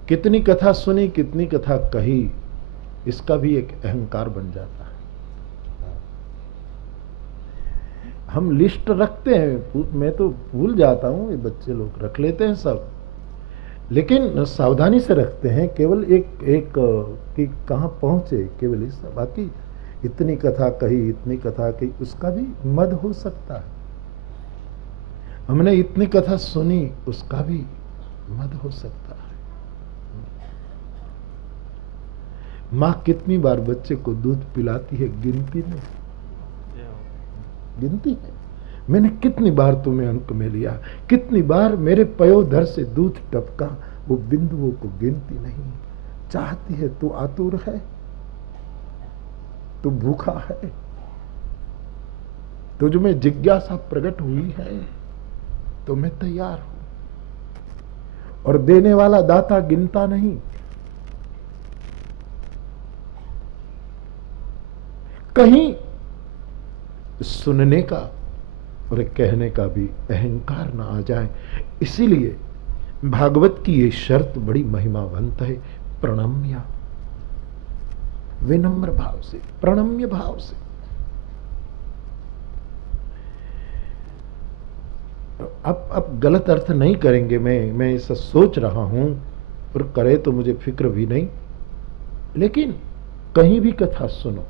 कितनी कथा सुनी, कितनी कथा कही, इसका भी एक अहंकार बन जाता है। हम लिस्ट रखते हैं, मैं तो भूल जाता हूं, ये बच्चे लोग रख लेते हैं सब, लेकिन सावधानी से रखते हैं, केवल एक कि कहां पहुंचे, केवल इस, बाकी इतनी कथा कही, इतनी कथा कही, उसका भी मद हो सकता है। हमने इतनी कथा सुनी, उसका भी मद हो सकता है। मां कितनी बार बच्चे को दूध पिलाती है, गिनती नहीं, गिनती है। मैंने कितनी बार तुम्हें अंक में लिया, कितनी बार मेरे पयोधर से दूध टपका, वो बिंदुओं को गिनती नहीं। चाहती है, तू आतुर है, तू भूखा है, तुझ में जिज्ञासा प्रकट हुई है, तो मैं तैयार हूं। और देने वाला दाता गिनता नहीं। कहीं सुनने का और कहने का भी अहंकार ना आ जाए, इसीलिए भागवत की ये शर्त बड़ी महिमावंत है, प्रणम्य, विनम्र भाव से, प्रणम्य भाव से। अब गलत अर्थ नहीं करेंगे, मैं ऐसा सोच रहा हूं, और करे तो मुझे फिक्र भी नहीं, लेकिन कहीं भी कथा सुनो,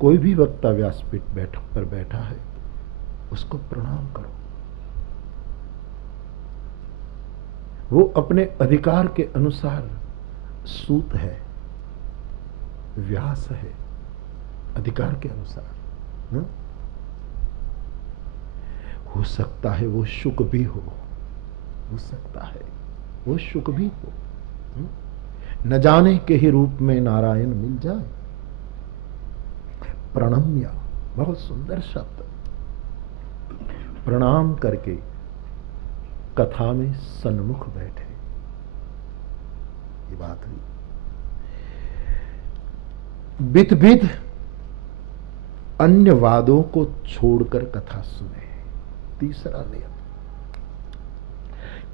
कोई भी वक्ता व्यासपीठ पर बैठा है, उसको प्रणाम करो। वो अपने अधिकार के अनुसार सूत है, व्यास है, अधिकार के अनुसार। हो सकता है वो शुक भी हो सकता है वो शुक भी हो, न जाने के ही रूप में नारायण मिल जाए। प्रणम्य, बहुत सुंदर शब्द। प्रणाम करके कथा में सन्मुख बैठे। ये बात हुई। विध अन्य वादों को छोड़कर कथा सुने। तीसरा नियम,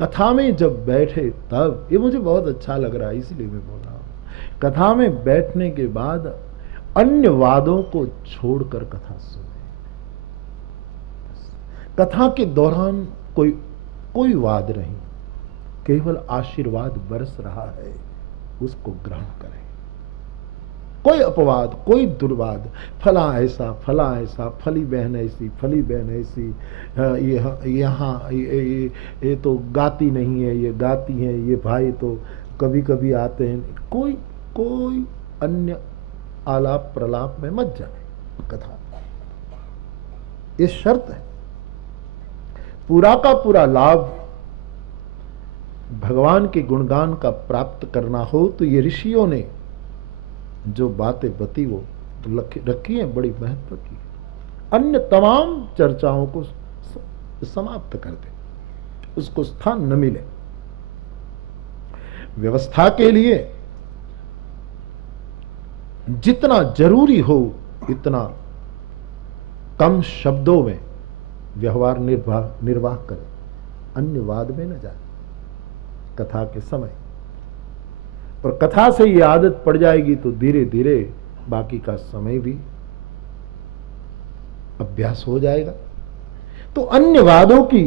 कथा में जब बैठे तब, ये मुझे बहुत अच्छा लग रहा है इसलिए मैं बोल रहा हूं, कथा में बैठने के बाद अन्य वादों को छोड़कर कथा सुने। कथा के दौरान कोई वाद नहीं, केवल आशीर्वाद बरस रहा है, उसको ग्रहण करें। कोई अपवाद, कोई दुर्वाद, फला ऐसा, फली बहन ऐसी, फली बहन ऐसी, ये तो गाती नहीं है, ये गाती है, ये भाई तो कभी कभी आते हैं, कोई अन्य आलाप प्रलाप में मत जाए कथा। ये शर्त है। पूरा का पूरा लाभ भगवान के गुणगान का प्राप्त करना हो तो ये ऋषियों ने जो बातें बती वो रखी है, बड़ी महत्व की। अन्य तमाम चर्चाओं को समाप्त कर दे, उसको स्थान न मिले। व्यवस्था के लिए जितना जरूरी हो इतना कम शब्दों में व्यवहार निर्वाह करे, अन्य वाद में न जाए कथा के समय। और कथा से ये आदत पड़ जाएगी तो धीरे धीरे बाकी का समय भी अभ्यास हो जाएगा। तो अन्य वादों की,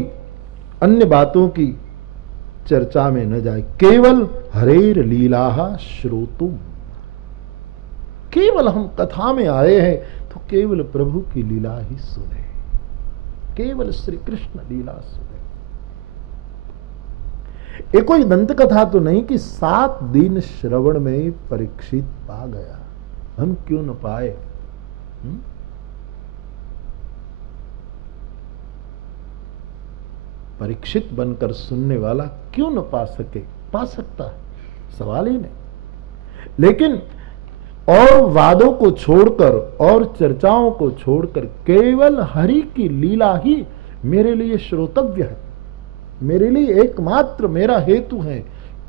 अन्य बातों की चर्चा में न जाए। केवल हरेर लीला श्रोतुम, केवल हम कथा में आए हैं तो केवल प्रभु की लीला ही सुने, केवल श्री कृष्ण लीला सुने। ये कोई दंत कथा तो नहीं कि 7 दिन श्रवण में परीक्षित पा गया, हम क्यों न पाए। परीक्षित बनकर सुनने वाला क्यों न पा सके, पा सकता है, सवाल ही नहीं। लेकिन और वादों को छोड़कर और चर्चाओं को छोड़कर केवल हरि की लीला ही मेरे लिए श्रोतव्य है, मेरे लिए एकमात्र मेरा हेतु है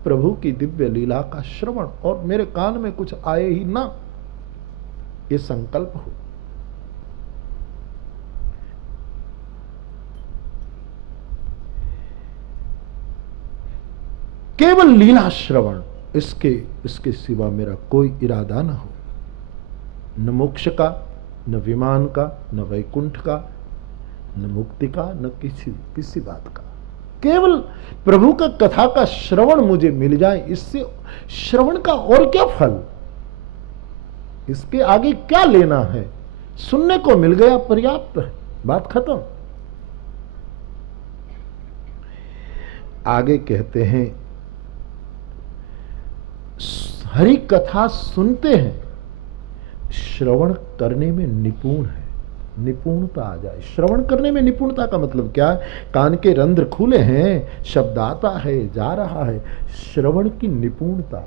प्रभु की दिव्य लीला का श्रवण, और मेरे कान में कुछ आए ही ना, ये संकल्प हो। केवल लीला श्रवण, इसके सिवा मेरा कोई इरादा न हो, न मोक्ष का, न विमान का, न वैकुंठ का, न मुक्ति का, न किसी बात का। केवल प्रभु का कथा का श्रवण मुझे मिल जाए, इससे श्रवण का और क्या फल, इसके आगे क्या लेना है। सुनने को मिल गया पर्याप्त है, बात खत्म। आगे कहते हैं हरि कथा सुनते हैं, श्रवण करने में निपुण है, निपुणता आ जाए। श्रवण करने में निपुणता का मतलब क्या है? कान के रंध्र खुले हैं, शब्द आता है जा रहा है, श्रवण की निपुणता,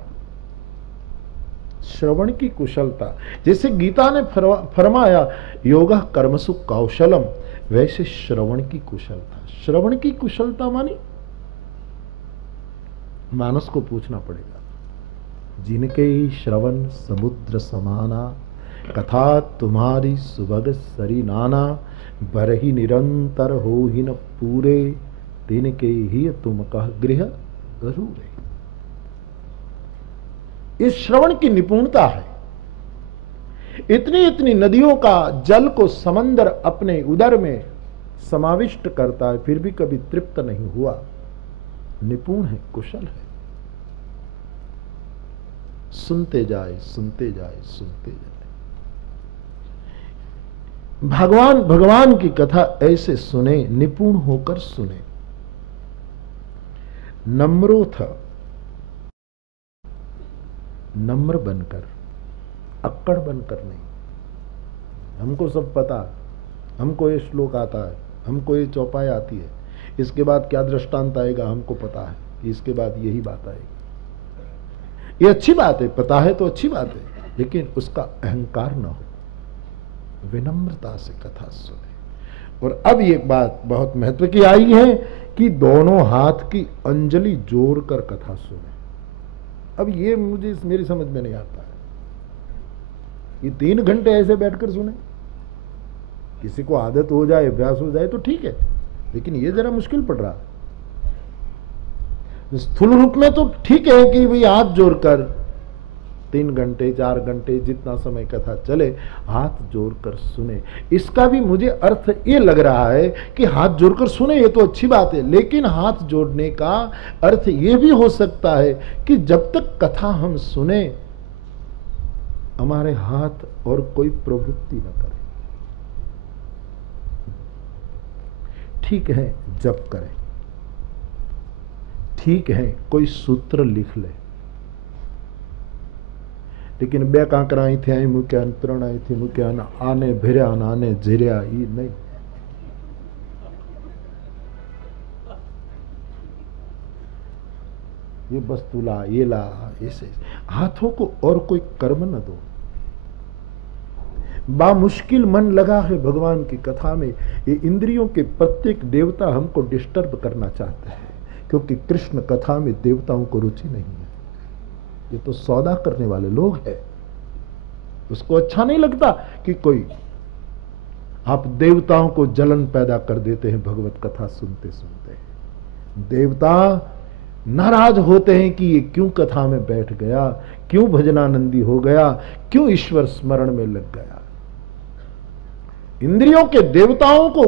श्रवण की कुशलता। जैसे गीता ने फरमाया योगः कर्मसु कौशलम, वैसे श्रवण की कुशलता। श्रवण की कुशलता मानी मानस को पूछना पड़ेगा। जिनके श्रवण समुद्र समाना, कथा तुम्हारी सुभग सरी नाना, बरही निरंतर हो ही न पूरे, तिनके ही तुम कह गृह गरूरे। इस श्रवण की निपुणता है। इतनी इतनी नदियों का जल को समंदर अपने उदर में समाविष्ट करता है, फिर भी कभी तृप्त नहीं हुआ। निपुण है, कुशल है। सुनते जाए, सुनते जाए, सुनते जाए। भगवान की कथा ऐसे सुने, निपुण होकर सुने। नम्रोथ, नम्र बनकर, अक्कड़ बनकर नहीं। हमको सब पता, हमको ये श्लोक आता है, हमको ये चौपाई आती है, इसके बाद क्या दृष्टांत आएगा हमको पता है कि इसके बाद यही बात आएगी। ये अच्छी बात है, पता है तो अच्छी बात है, लेकिन उसका अहंकार न हो। विनम्रता से कथा सुने, और अब एक बात बहुत महत्व की आई है कि दोनों हाथ की अंजलि जोड़कर कथा सुने। अब ये मुझे मेरी समझ में नहीं आता है। ये 3 घंटे ऐसे बैठकर सुने, किसी को आदत हो जाए, अभ्यास हो जाए तो ठीक है, लेकिन ये जरा मुश्किल पड़ रहा। स्थूल रूप में तो ठीक है कि भाई हाथ जोड़कर 3 घंटे 4 घंटे जितना समय कथा चले हाथ जोड़कर सुने। इसका भी मुझे अर्थ ये लग रहा है कि हाथ जोड़कर सुने ये तो अच्छी बात है, लेकिन हाथ जोड़ने का अर्थ ये भी हो सकता है कि जब तक कथा हम सुने हमारे हाथ और कोई प्रवृत्ति न करे। ठीक है जप करें, ठीक है कोई सूत्र लिख ले, लेकिन बे कांकरा थे आई मुक्या प्रण आई थी मुक्या आने भिर्या आने झिर्या ये नहीं। ये वस्तु ला ये ला, ऐसे हाथों को और कोई कर्म न दो। बा मुश्किल मन लगा है भगवान की कथा में। ये इंद्रियों के प्रत्येक देवता हमको डिस्टर्ब करना चाहते हैं, क्योंकि कृष्ण कथा में देवताओं को रुचि नहीं है। ये तो सौदा करने वाले लोग हैं, उसको अच्छा नहीं लगता कि कोई आप देवताओं को जलन पैदा कर देते हैं भगवत कथा सुनते सुनते। देवता नाराज होते हैं कि ये क्यों कथा में बैठ गया, क्यों भजनानंदी हो गया, क्यों ईश्वर स्मरण में लग गया। इंद्रियों के देवताओं को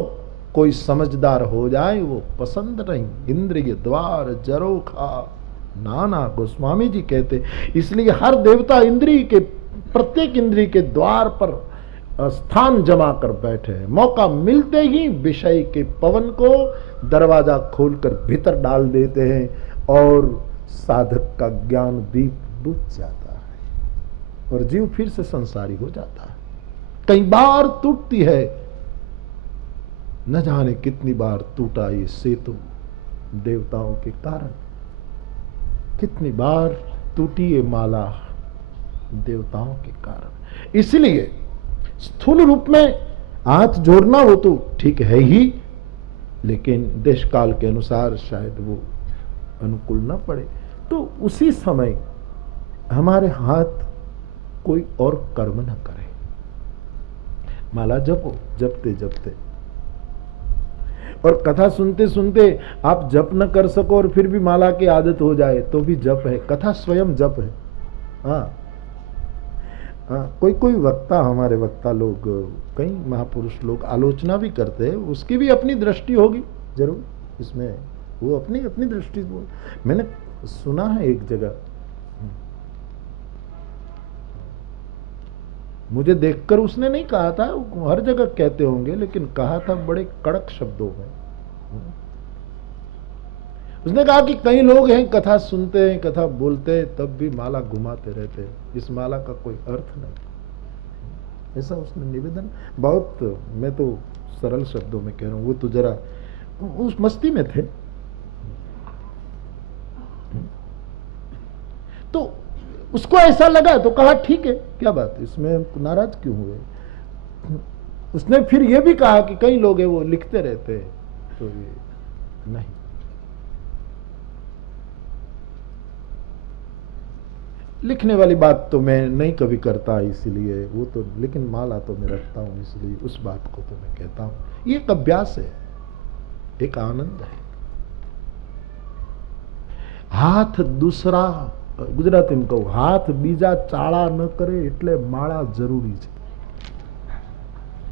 कोई समझदार हो जाए वो पसंद नहीं। इंद्रिय द्वार जरोखा नाना गोस्वामी जी कहते, इसलिए हर देवता इंद्रिय के प्रत्येक इंद्रिय के द्वार पर स्थान जमा कर बैठे हैं। मौका मिलते ही विषय के पवन को दरवाजा खोलकर भीतर डाल देते हैं और साधक का ज्ञान दीप बुझ जाता है और जीव फिर से संसारी हो जाता है। कई बार टूटती है, न जाने कितनी बार टूटा ये सेतु देवताओं के कारण, कितनी बार टूटी ये माला देवताओं के कारण। इसलिए स्थूल रूप में हाथ जोड़ना वो तो ठीक है ही, लेकिन देश काल के अनुसार शायद वो अनुकूल ना पड़े, तो उसी समय हमारे हाथ कोई और कर्म न करे। माला जपो, जपते जपते, और कथा सुनते सुनते आप जप न कर सको और फिर भी माला की आदत हो जाए तो भी जप है, कथा स्वयं जप है। हाँ, कोई कोई वक्ता, हमारे वक्ता लोग, कई महापुरुष लोग आलोचना भी करते हैं, उसकी भी अपनी दृष्टि होगी जरूर इसमें, वो अपनी अपनी दृष्टि। मैंने सुना है एक जगह, मुझे देखकर उसने नहीं कहा था, हर जगह कहते होंगे, लेकिन कहा था बड़े कड़क शब्दों में। उसने कहा कि कई लोग हैं कथा सुनते हैं, कथा बोलते हैं, तब भी माला घुमाते रहते हैं, इस माला का कोई अर्थ नहीं। ऐसा उसने निवेदन, बहुत, मैं तो सरल शब्दों में कह रहा हूं, वो तो जरा उस मस्ती में थे। तो उसको ऐसा लगा तो कहा ठीक है, क्या बात, इसमें नाराज क्यों हुए। उसने फिर ये भी कहा कि कई लोग हैं वो लिखते रहते हैं, तो ये नहीं। लिखने वाली बात तो मैं नहीं कभी करता, इसलिए वो तो, लेकिन माला तो मैं रखता हूं, इसलिए उस बात को तो मैं कहता हूं। ये एक अभ्यास है, एक आनंद है। हाथ दूसरा, गुजराती में कहूं, हाथ बीजा चाड़ा न करे એટલે માળા જરૂરી છે,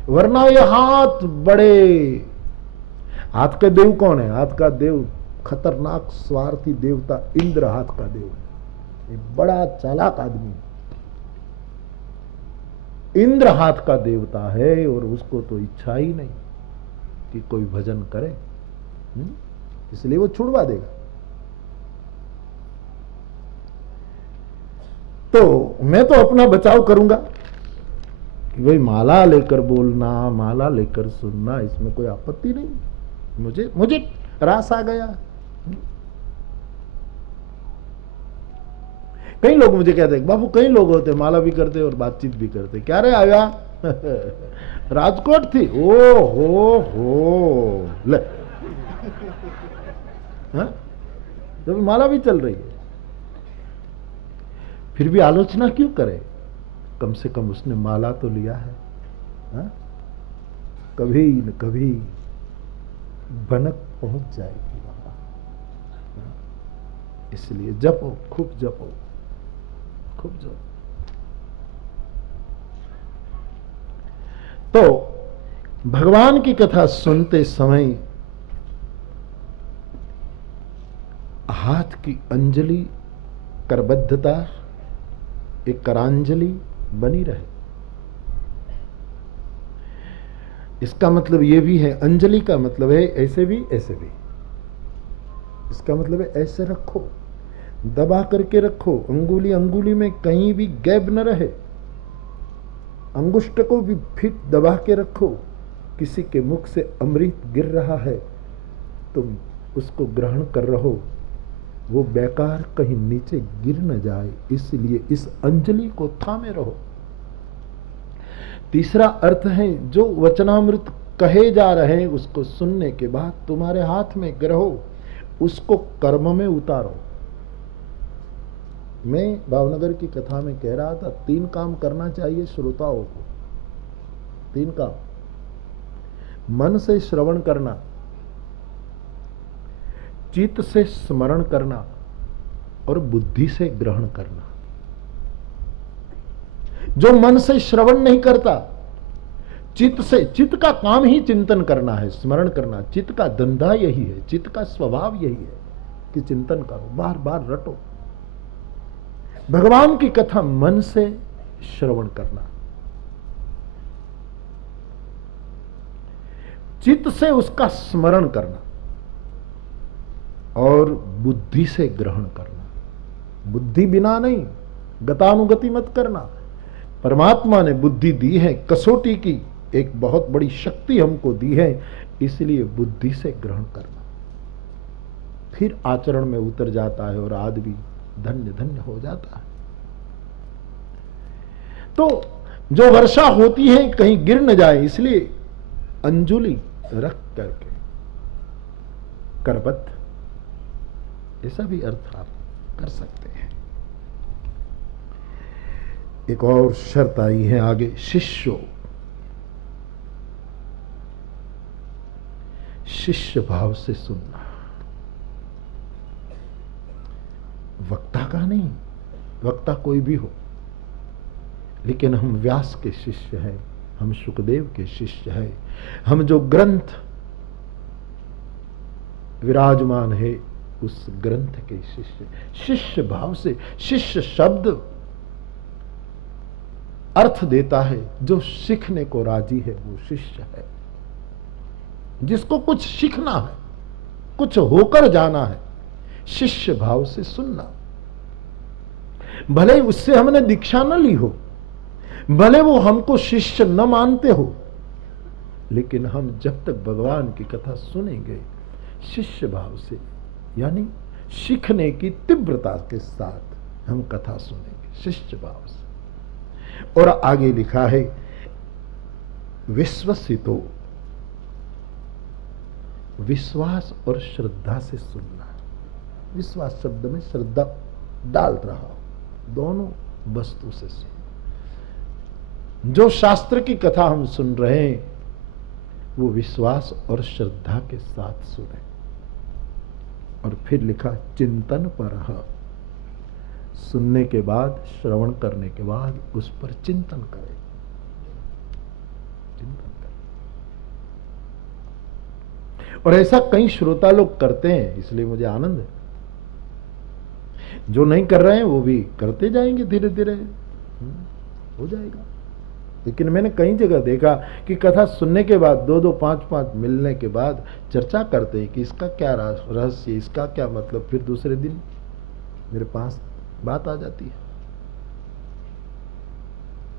वरना ये हाथ बड़े। हाथ का देव कौन है? हाथ का देव खतरनाक स्वार्थी देवता इंद्र हाथ का देव है। ये बड़ा चालाक आदमी, इंद्र हाथ का देवता है, और उसको तो इच्छा ही नहीं कि कोई भजन करे, इसलिए वो छुड़वा देगा। तो मैं तो अपना बचाव करूंगा कि भाई माला लेकर बोलना, माला लेकर सुनना, इसमें कोई आपत्ति नहीं। मुझे रास आ गया। कई लोग मुझे कहते हैं बाबू, कई लोग होते माला भी करते और बातचीत भी करते, क्या रे आया राजकोट थी, ओ हो ले, हाँ? तो माला भी चल रही है, फिर भी आलोचना क्यों करे? कम से कम उसने माला तो लिया है, हाँ? कभी न कभी बनक पहुंच जाएगी वहां, हाँ? इसलिए जपो, खूब जपो, खूब जपो। तो भगवान की कथा सुनते समय हाथ की अंजलि, करबद्धता, एक करांजलि बनी रहे। इसका मतलब यह भी है, अंजलि का मतलब है ऐसे भी ऐसे भी। इसका मतलब है ऐसे रखो, दबा करके रखो, अंगुली अंगुली में कहीं भी गैप न रहे, अंगुष्ठ को भी फिट दबा के रखो। किसी के मुख से अमृत गिर रहा है, तुम उसको ग्रहण कर रहो, वो बेकार कहीं नीचे गिर न जाए, इसलिए इस अंजलि को थामे रहो। तीसरा अर्थ है, जो वचनामृत कहे जा रहे हैं उसको सुनने के बाद तुम्हारे हाथ में ग्रहो, उसको कर्म में उतारो। मैं भावनगर की कथा में कह रहा था, 3 काम करना चाहिए श्रोताओं को। 3 काम: मन से श्रवण करना, चित्त से स्मरण करना और बुद्धि से ग्रहण करना। जो मन से श्रवण नहीं करता, चित्त से, चित्त का काम ही चिंतन करना है, स्मरण करना। चित्त का धंधा यही है, चित्त का स्वभाव यही है कि चिंतन करो, बार बार रटो। भगवान की कथा मन से श्रवण करना, चित्त से उसका स्मरण करना और बुद्धि से ग्रहण करना। बुद्धि बिना नहीं, गतानुगति मत करना। परमात्मा ने बुद्धि दी है, कसौटी की एक बहुत बड़ी शक्ति हमको दी है, इसलिए बुद्धि से ग्रहण करना, फिर आचरण में उतर जाता है और आदमी धन्य धन्य हो जाता है। तो जो वर्षा होती है कहीं गिर न जाए, इसलिए अंजुलि रख करके, करबद्ध, ऐसा भी अर्थ आप कर सकते हैं। एक और शर्त आई है आगे, शिष्यो, शिष्य भाव से सुनना। वक्ता का नहीं, वक्ता कोई भी हो, लेकिन हम व्यास के शिष्य हैं, हम शुकदेव के शिष्य हैं, हम जो ग्रंथ विराजमान है उस ग्रंथ के शिष्य। शिष्य भाव से, शिष्य शब्द अर्थ देता है, जो सीखने को राजी है वो शिष्य है। जिसको कुछ सीखना है, कुछ होकर जाना है, शिष्य भाव से सुनना। भले उससे हमने दीक्षा न ली हो, भले वो हमको शिष्य न मानते हो, लेकिन हम जब तक भगवान की कथा सुनेंगे शिष्य भाव से, यानी सीखने की तीव्रता के साथ हम कथा सुनेंगे, शिष्य भाव से। और आगे लिखा है, विश्वसितो, विश्वास और श्रद्धा से सुनना। विश्वास शब्द में श्रद्धा डाल रहा हो, दोनों वस्तु से सुन। जो शास्त्र की कथा हम सुन रहे हैं वो विश्वास और श्रद्धा के साथ सुने। और फिर लिखा, चिंतन परः, सुनने के बाद, श्रवण करने के बाद उस पर चिंतन करें, चिंतन करें। और ऐसा कई श्रोता लोग करते हैं, इसलिए मुझे आनंद है। जो नहीं कर रहे हैं वो भी करते जाएंगे, धीरे धीरे हो जाएगा। लेकिन मैंने कई जगह देखा कि कथा सुनने के बाद 2-2, 5-5 मिलने के बाद चर्चा करते हैं कि इसका क्या रहस्य, इसका क्या मतलब। फिर दूसरे दिन मेरे पास बात आ जाती है।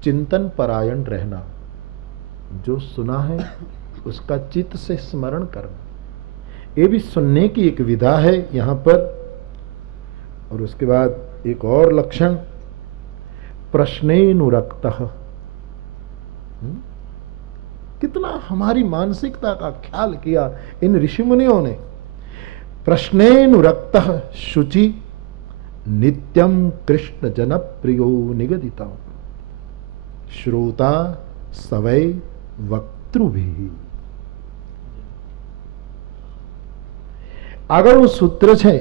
चिंतन परायण रहना, जो सुना है उसका चित्त से स्मरण करना, ये भी सुनने की एक विधा है यहां पर। और उसके बाद एक और लक्षण, प्रश्नेनुरक्तः, कितना हमारी मानसिकता का ख्याल किया इन ऋषि मुनियों ने। प्रश्नेनुरक्तः शुचि नित्यं कृष्ण जनप्रियो निगदिता श्रोता सवै वक्तृभिः। આગળનું સૂત્ર છે,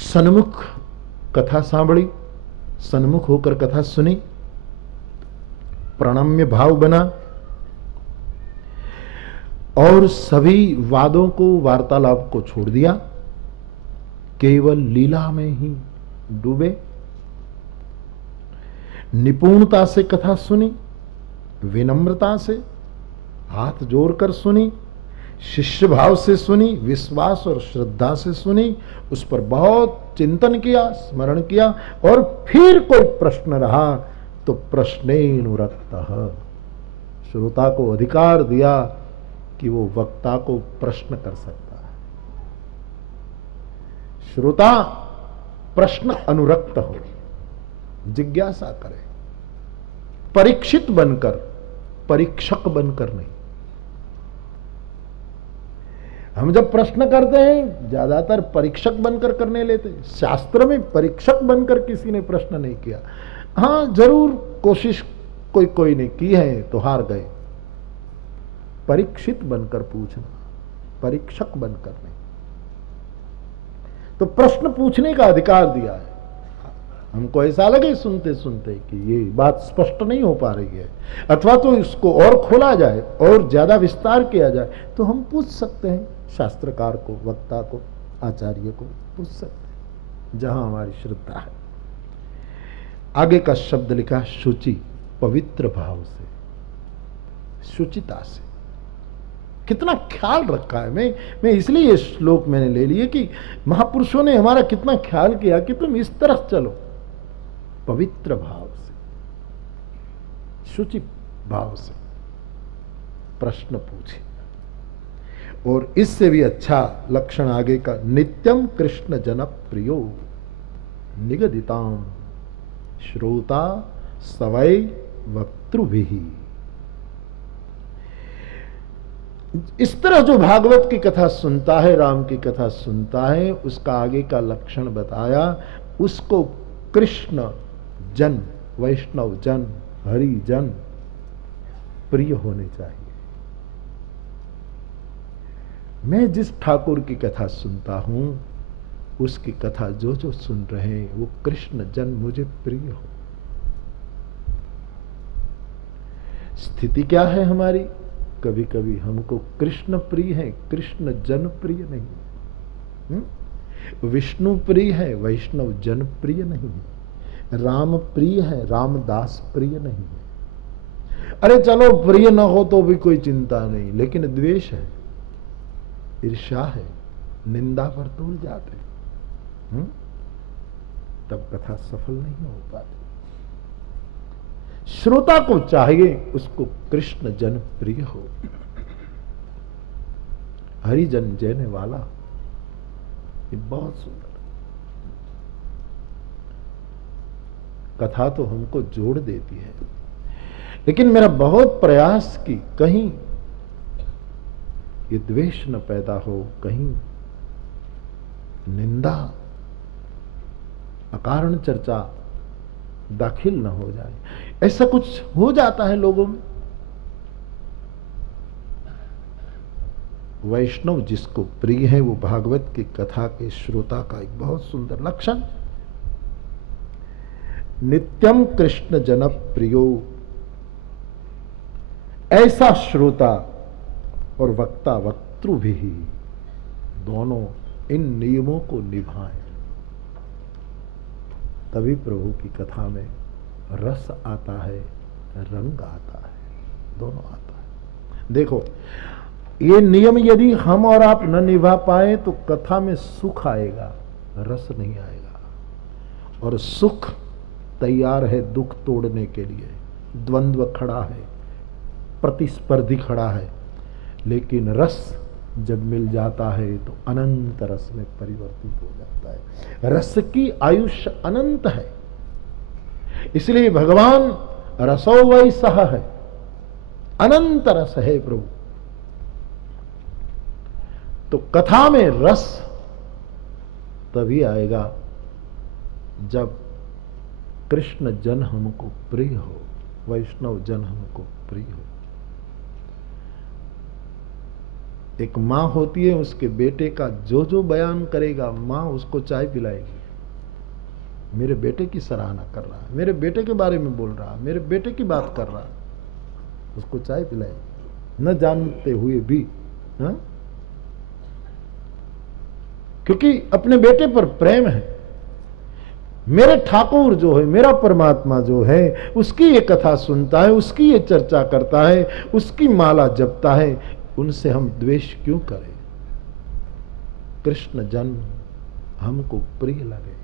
સન્મુખ કથા સાંભળી, સન્મુખ હોकर कथा सुनी, प्रणम्य भाव बना और सभी वादों को, वार्तालाप को छोड़ दिया, केवल लीला में ही डूबे, निपुणता से कथा सुनी, विनम्रता से हाथ जोड़कर सुनी, शिष्य भाव से सुनी, विश्वास और श्रद्धा से सुनी, उस पर बहुत चिंतन किया, स्मरण किया, और फिर कोई प्रश्न रहा तो प्रश्नेनुरक्तः, श्रोता को अधिकार दिया कि वो वक्ता को प्रश्न कर सकता है। श्रोता प्रश्न अनुरक्त हो, जिज्ञासा करे, परीक्षित बनकर, परीक्षक बनकर नहीं। हम जब प्रश्न करते हैं ज्यादातर परीक्षक बनकर करने लेते हैं। शास्त्र में परीक्षक बनकर किसी ने प्रश्न नहीं किया। हाँ, जरूर कोशिश कोई ने की है तो हार गए। परीक्षित बनकर पूछना, परीक्षक बनकर नहीं। तो प्रश्न पूछने का अधिकार दिया है। हमको ऐसा लगे सुनते सुनते कि ये बात स्पष्ट नहीं हो पा रही है, अथवा तो इसको और खोला जाए और ज्यादा विस्तार किया जाए, तो हम पूछ सकते हैं शास्त्रकार को, वक्ता को, आचार्य को पूछ सकते हैं, जहां हमारी श्रद्धा है। आगे का शब्द लिखा शुचि, पवित्र भाव से, शुचिता से। कितना ख्याल रखा है। मैं इसलिए ये श्लोक मैंने ले लिए कि महापुरुषों ने हमारा कितना ख्याल किया कि तुम इस तरफ चलो, पवित्र भाव से, शुचि भाव से प्रश्न पूछे। और इससे भी अच्छा लक्षण आगे का, नित्यम कृष्ण जनप्रियो निगदिताम श्रोता सवै वक्तृभिः। इस तरह जो भागवत की कथा सुनता है, राम की कथा सुनता है, उसका आगे का लक्षण बताया, उसको कृष्ण जन, वैष्णव जन, हरि जन प्रिय होने चाहिए। मैं जिस ठाकुर की कथा सुनता हूं, उसकी कथा जो जो सुन रहे हैं, वो कृष्ण जन मुझे प्रिय हो। स्थिति क्या है हमारी? कभी कभी हमको कृष्ण प्रिय है, कृष्ण जन प्रिय नहीं। विष्णु प्रिय है, वैष्णव जन प्रिय नहीं है। राम प्रिय है, रामदास प्रिय नहीं है। अरे चलो प्रिय न हो तो भी कोई चिंता नहीं, लेकिन द्वेष है, ईर्ष्या है, निंदा पर तूल जाते, तब कथा सफल नहीं हो पाती। श्रोता को चाहिए उसको कृष्ण जन प्रिय हो, हरिजन जैने वाला। ये बहुत सुंदर कथा तो हमको जोड़ देती है, लेकिन मेरा बहुत प्रयास कि कहीं ये द्वेष न पैदा हो, कहीं निंदा, अकारण चर्चा दाखिल न हो जाए। ऐसा कुछ हो जाता है लोगों में। वैष्णव जिसको प्रिय है, वो भागवत की कथा के श्रोता का एक बहुत सुंदर लक्षण। नित्यम कृष्ण जन प्रियो, ऐसा श्रोता और वक्ता वक्तृभिः दोनों इन नियमों को निभाएं, तभी प्रभु की कथा में रस आता है, रंग आता है, दोनों आता है। देखो, ये नियम यदि हम और आप न निभा पाए तो कथा में सुख आएगा, रस नहीं आएगा। और सुख तैयार है दुख तोड़ने के लिए, द्वंद्व खड़ा है, प्रतिस्पर्धी खड़ा है, लेकिन रस जब मिल जाता है तो अनंत रस में परिवर्तित हो जाता है। रस की आयुष्य अनंत है। इसलिए भगवान रसो वही सह है, अनंत रस है प्रभु। तो कथा में रस तभी आएगा जब कृष्ण जन हमको प्रिय हो, वैष्णव जन हमको प्रिय हो। एक मां होती है, उसके बेटे का जो जो बयान करेगा मां उसको चाय पिलाएगी। मेरे बेटे की सराहना कर रहा है, मेरे बेटे के बारे में बोल रहा है, मेरे बेटे की बात कर रहा है, उसको चाय पिलाएगी, न जानते हुए भी। हा? क्योंकि अपने बेटे पर प्रेम है। मेरे ठाकुर जो है, मेरा परमात्मा जो है, उसकी ये कथा सुनता है, उसकी ये चर्चा करता है, उसकी माला जपता है, उनसे हम द्वेष क्यों करें? कृष्ण जन्म हमको प्रिय लगे,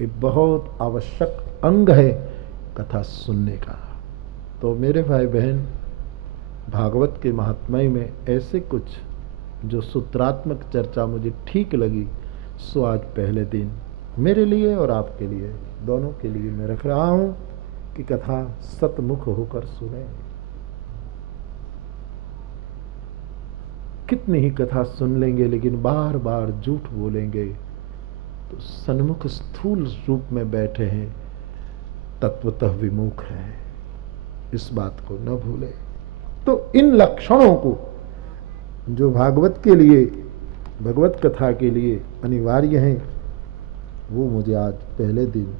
ये बहुत आवश्यक अंग है कथा सुनने का। तो मेरे भाई बहन, भागवत के महात्म्य में ऐसे कुछ जो सूत्रात्मक चर्चा मुझे ठीक लगी, सो आज पहले दिन मेरे लिए और आपके लिए, दोनों के लिए मैं रख रहा हूं कि कथा सतमुख होकर सुने। कितनी ही कथा सुन लेंगे लेकिन बार बार झूठ बोलेंगे तो सन्मुख स्थूल रूप में बैठे हैं, तत्वतः विमुख है, इस बात को न भूले। तो इन लक्षणों को जो भागवत के लिए, भगवत कथा के लिए अनिवार्य हैं, वो मुझे आज पहले दिन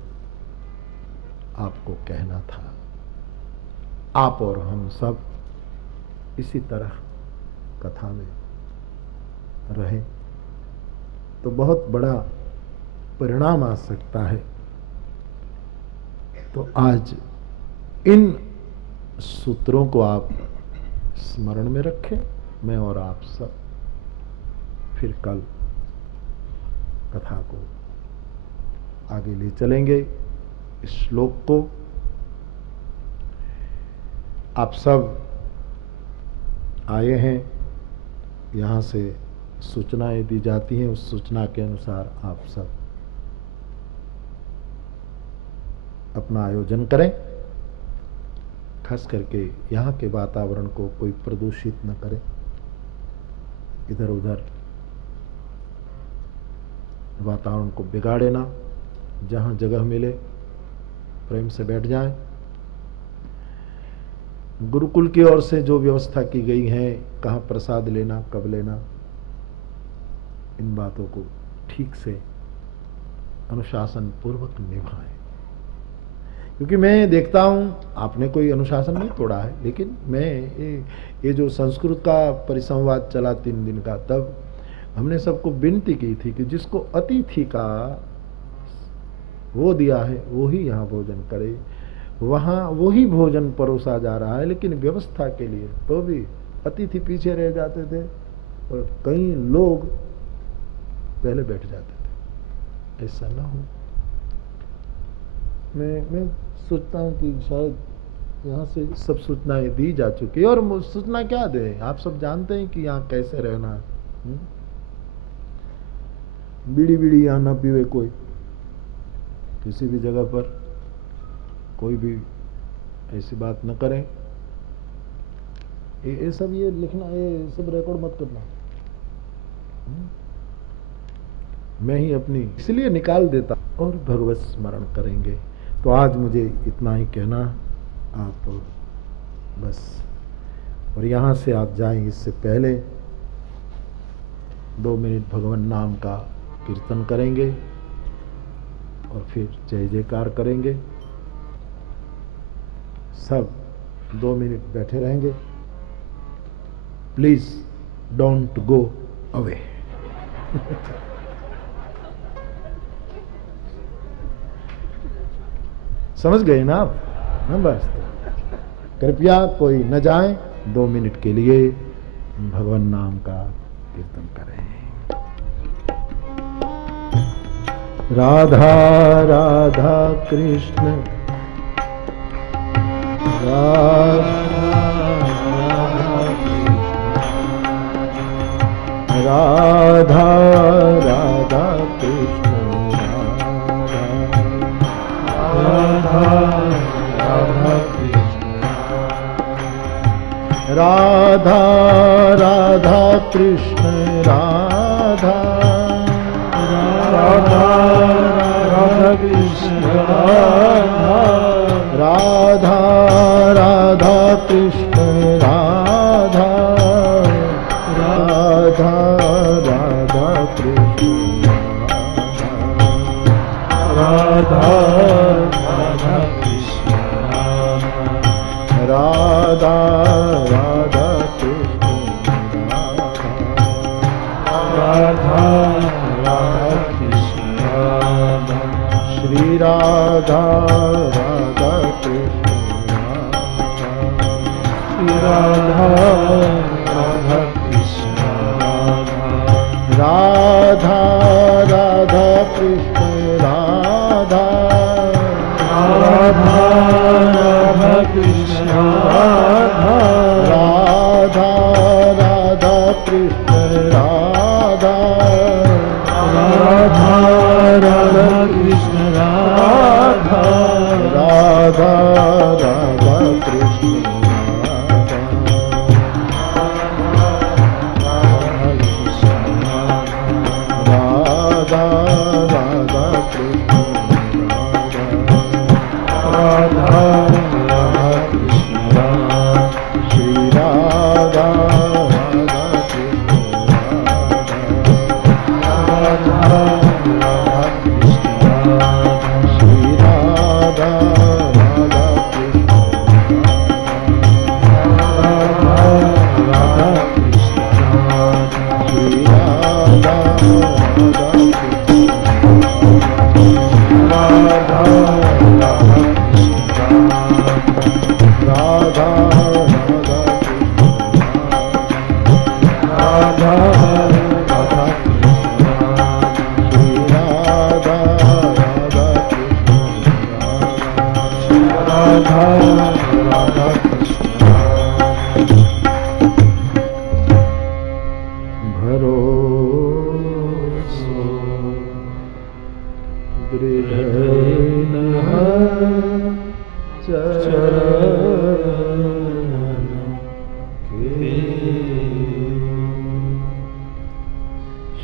आपको कहना था। आप और हम सब इसी तरह कथा में रहें तो बहुत बड़ा परिणाम आ सकता है। तो आज इन सूत्रों को आप स्मरण में रखें, मैं और आप सब फिर कल कथा को आगे ले चलेंगे। इस श्लोक को आप सब आए हैं, यहाँ से सूचनाएं दी जाती हैं, उस सूचना के अनुसार आप सब अपना आयोजन करें। खास करके यहाँ के वातावरण को कोई प्रदूषित न करें, इधर उधर वातावरण को बिगाड़े ना, जहाँ जगह मिले प्रेम से बैठ जाएं। गुरुकुल की ओर से जो व्यवस्था की गई है, कहाँ प्रसाद लेना, कब लेना, इन बातों को ठीक से अनुशासन पूर्वक निभाएं। क्योंकि मैं देखता हूं आपने कोई अनुशासन नहीं तोड़ा है, लेकिन मैं ये जो संस्कृत का परिसंवाद चला 3 दिन का, तब हमने सबको विनती की थी कि जिसको अतिथि का वो दिया है वो ही यहाँ भोजन करे। वहाँ वही भोजन परोसा जा रहा है, लेकिन व्यवस्था के लिए तो भी अतिथि पीछे रह जाते थे और कई लोग पहले बैठ जाते थे। ऐसा ना हो। मैं सोचता हूँ कि शायद यहाँ से सब सूचनाएं दी जा चुकी है, और सूचना क्या दे, आप सब जानते हैं कि यहाँ कैसे रहना है। बीड़ी बीड़ी यहाँ ना पीवे कोई, किसी भी जगह पर कोई भी ऐसी बात न करें। ये सब ये लिखना, ये सब रिकॉर्ड मत करना। मैं ही अपनी इसलिए निकाल देता और भगवत स्मरण करेंगे। तो आज मुझे इतना ही कहना, आप बस, और यहाँ से आप जाएं इससे पहले 2 मिनट भगवान नाम का कीर्तन करेंगे और फिर जय जयकार करेंगे। सब 2 मिनट बैठे रहेंगे। Please don't go away. समझ गए ना आप? हाँ, बस कृपया कोई न जाए, 2 मिनट के लिए भगवान नाम का कीर्तन करें। राधा राधा कृष्ण राधा राधा राधा कृष्ण राधा राधा राधा राधा कृष्ण राधा राधा राधा कृष्ण राधा राधा कृष्ण राधा राधा राधा कृष्ण राधा राधा कृष्ण राधा राधा कृष्ण राधा राधा कृष्ण श्री राधा राधा कृष्ण राधा राधा कृष्ण राधा राधा कृष्ण राधा राधा राधा कृष्ण राधा राधा कृष्ण राधा राधा राधा कृष्ण राधा राधा राधा कृष्ण राधा राधा कृष्ण राधा राधा कृष्ण श्री राधा राधा कृष्ण राधा राधा कृष्ण श्री राधा राधा कृष्ण राधा कृष्ण श्री राधा राधा कृष्ण राधा राधा राधा राधा राधा श्री राधा राधा कृष्ण राधा राधा कृष्ण भरोसो दृढ़ेन चरणन के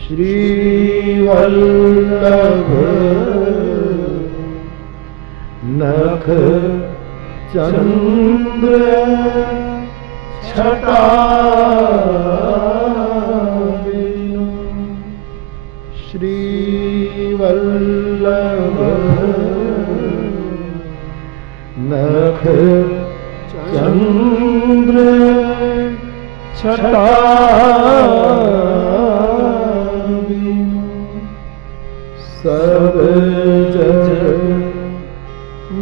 श्री वल्लभ नख चंद्र छटा श्री वल्लभ नख चंद्र छटा सब जग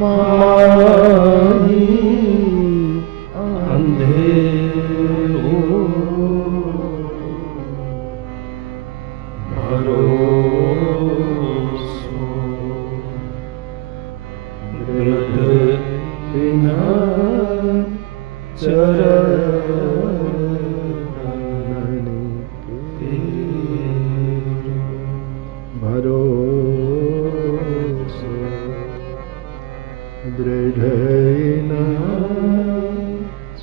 माही अंधेरो भरोसो दृढ़ बिना चरण के भरोसो दृढ़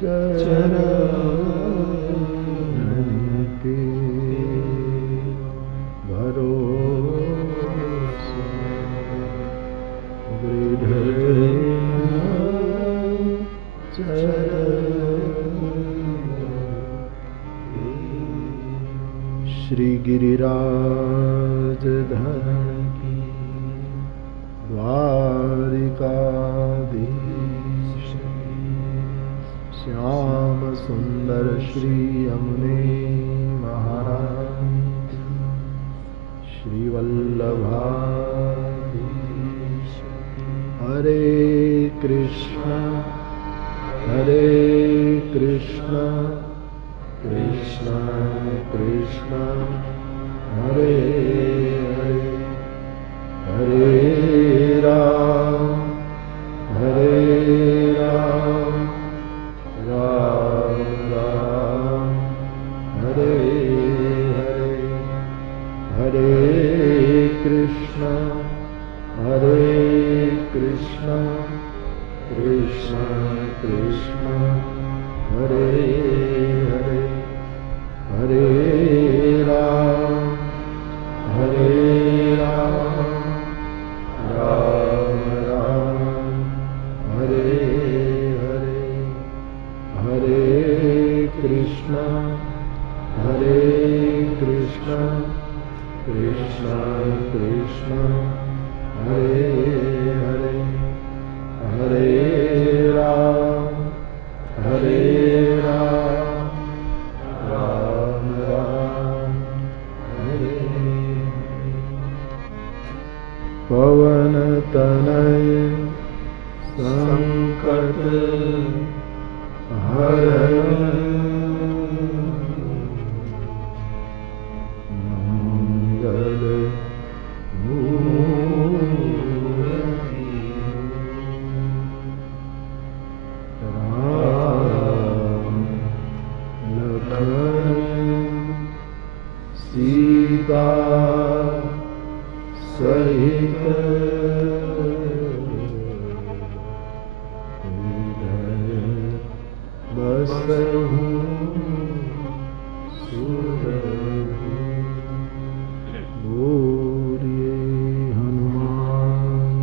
चरण के भरोसो दृढ़ श्री गिरिराज धरण की द्वारिकाधीश श्याम सुंदर श्री यमुने महाराज श्री वल्लभाधीश हरे कृष्ण कृष्ण कृष्ण हरे हरे हरे राम राम राम हरे हरे हरे कृष्ण कृष्ण कृष्ण हरे कृष्ण हरे हरे हरे राम राम राम हरे पवन तनय संकट हरण मंगल मूर्ति राम लखन सीता सहित बसहु सुरभि बोलिए हनुमान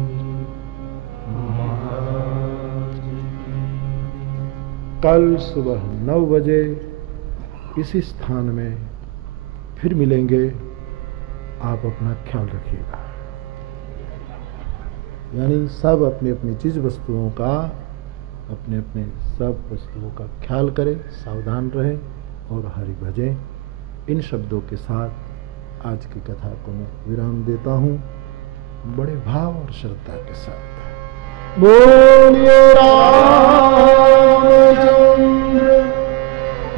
महाराज की। कल सुबह 9 बजे इसी स्थान में फिर मिलेंगे। आप अपना ख्याल रखिएगा। यानी सब अपनी अपनी चीज वस्तुओं का अपने अपने सब वस्तुओं का ख्याल करें, सावधान रहें और हरि भजें। इन शब्दों के साथ आज की कथा को मैं विराम देता हूँ, बड़े भाव और श्रद्धा के साथ। बोलिए रामचंद्र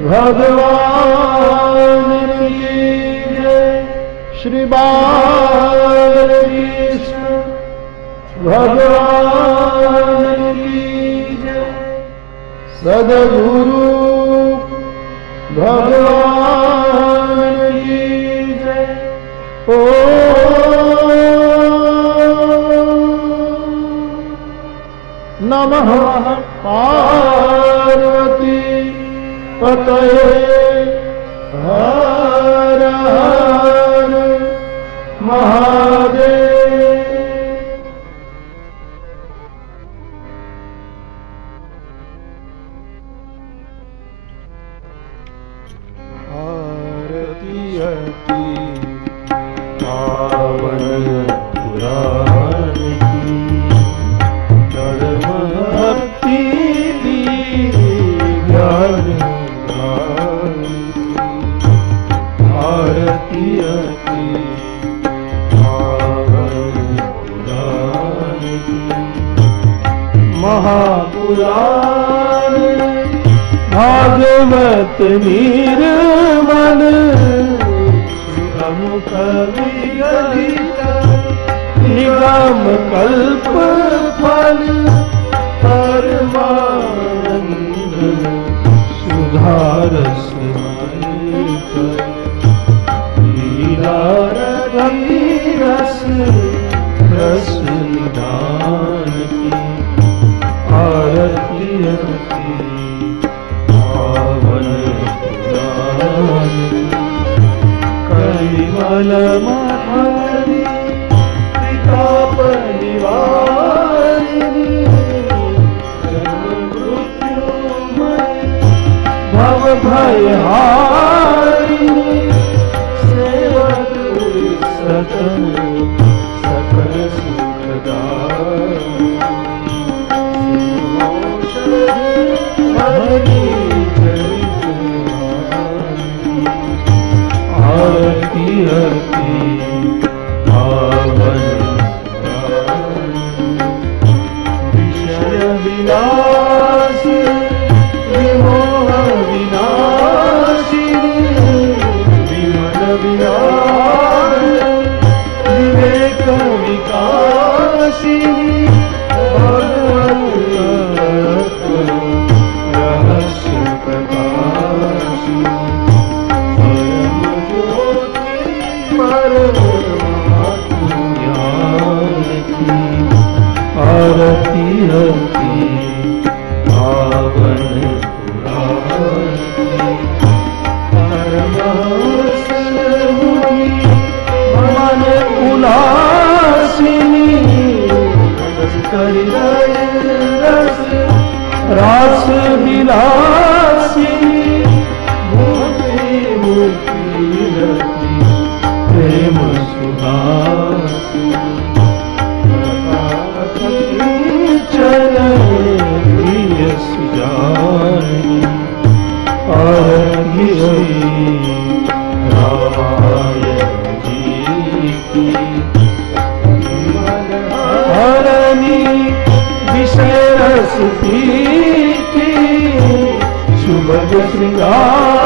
भगवान की जय। श्री बालकृष्ण भगवान की जय। सद्गुरु भगवान की जय। ओ नमः पार्वती पतये हर हर महादेव। आरती अति पावन पुराण की, धर्म भक्ति ज्ञान आरती अति पावन पुराण की। महापुराण भागवत निर्मल सुगम विगलित निगम कल्प फल परमानंद सुधारस लीला रस रस निधान की। आरती अति पावन पुराण की। कलिमल माधुरी प्रताप निवारिणी, जन्म मृत्युमय भव भयहारिणी। सेवक सतन सकल सुखदायिनी, हरि चरित आरती अति पावन विषय विलास विमोह विनाशिनी, विमल विलास विवेक विकासिनी। भगवत रहस्य प्रकाशिनी, परम ज्योति परमात्मा ज्ञान की। आरती अति पावन पुराण की। परमहंस मुनि मन उल्लासिनी, रस रास विलासिनी। मूर्ति मूर्ति रति प्रेम सुधा नारायण जी की। हरणी विषय रस पीती, शुभ श्रृंगार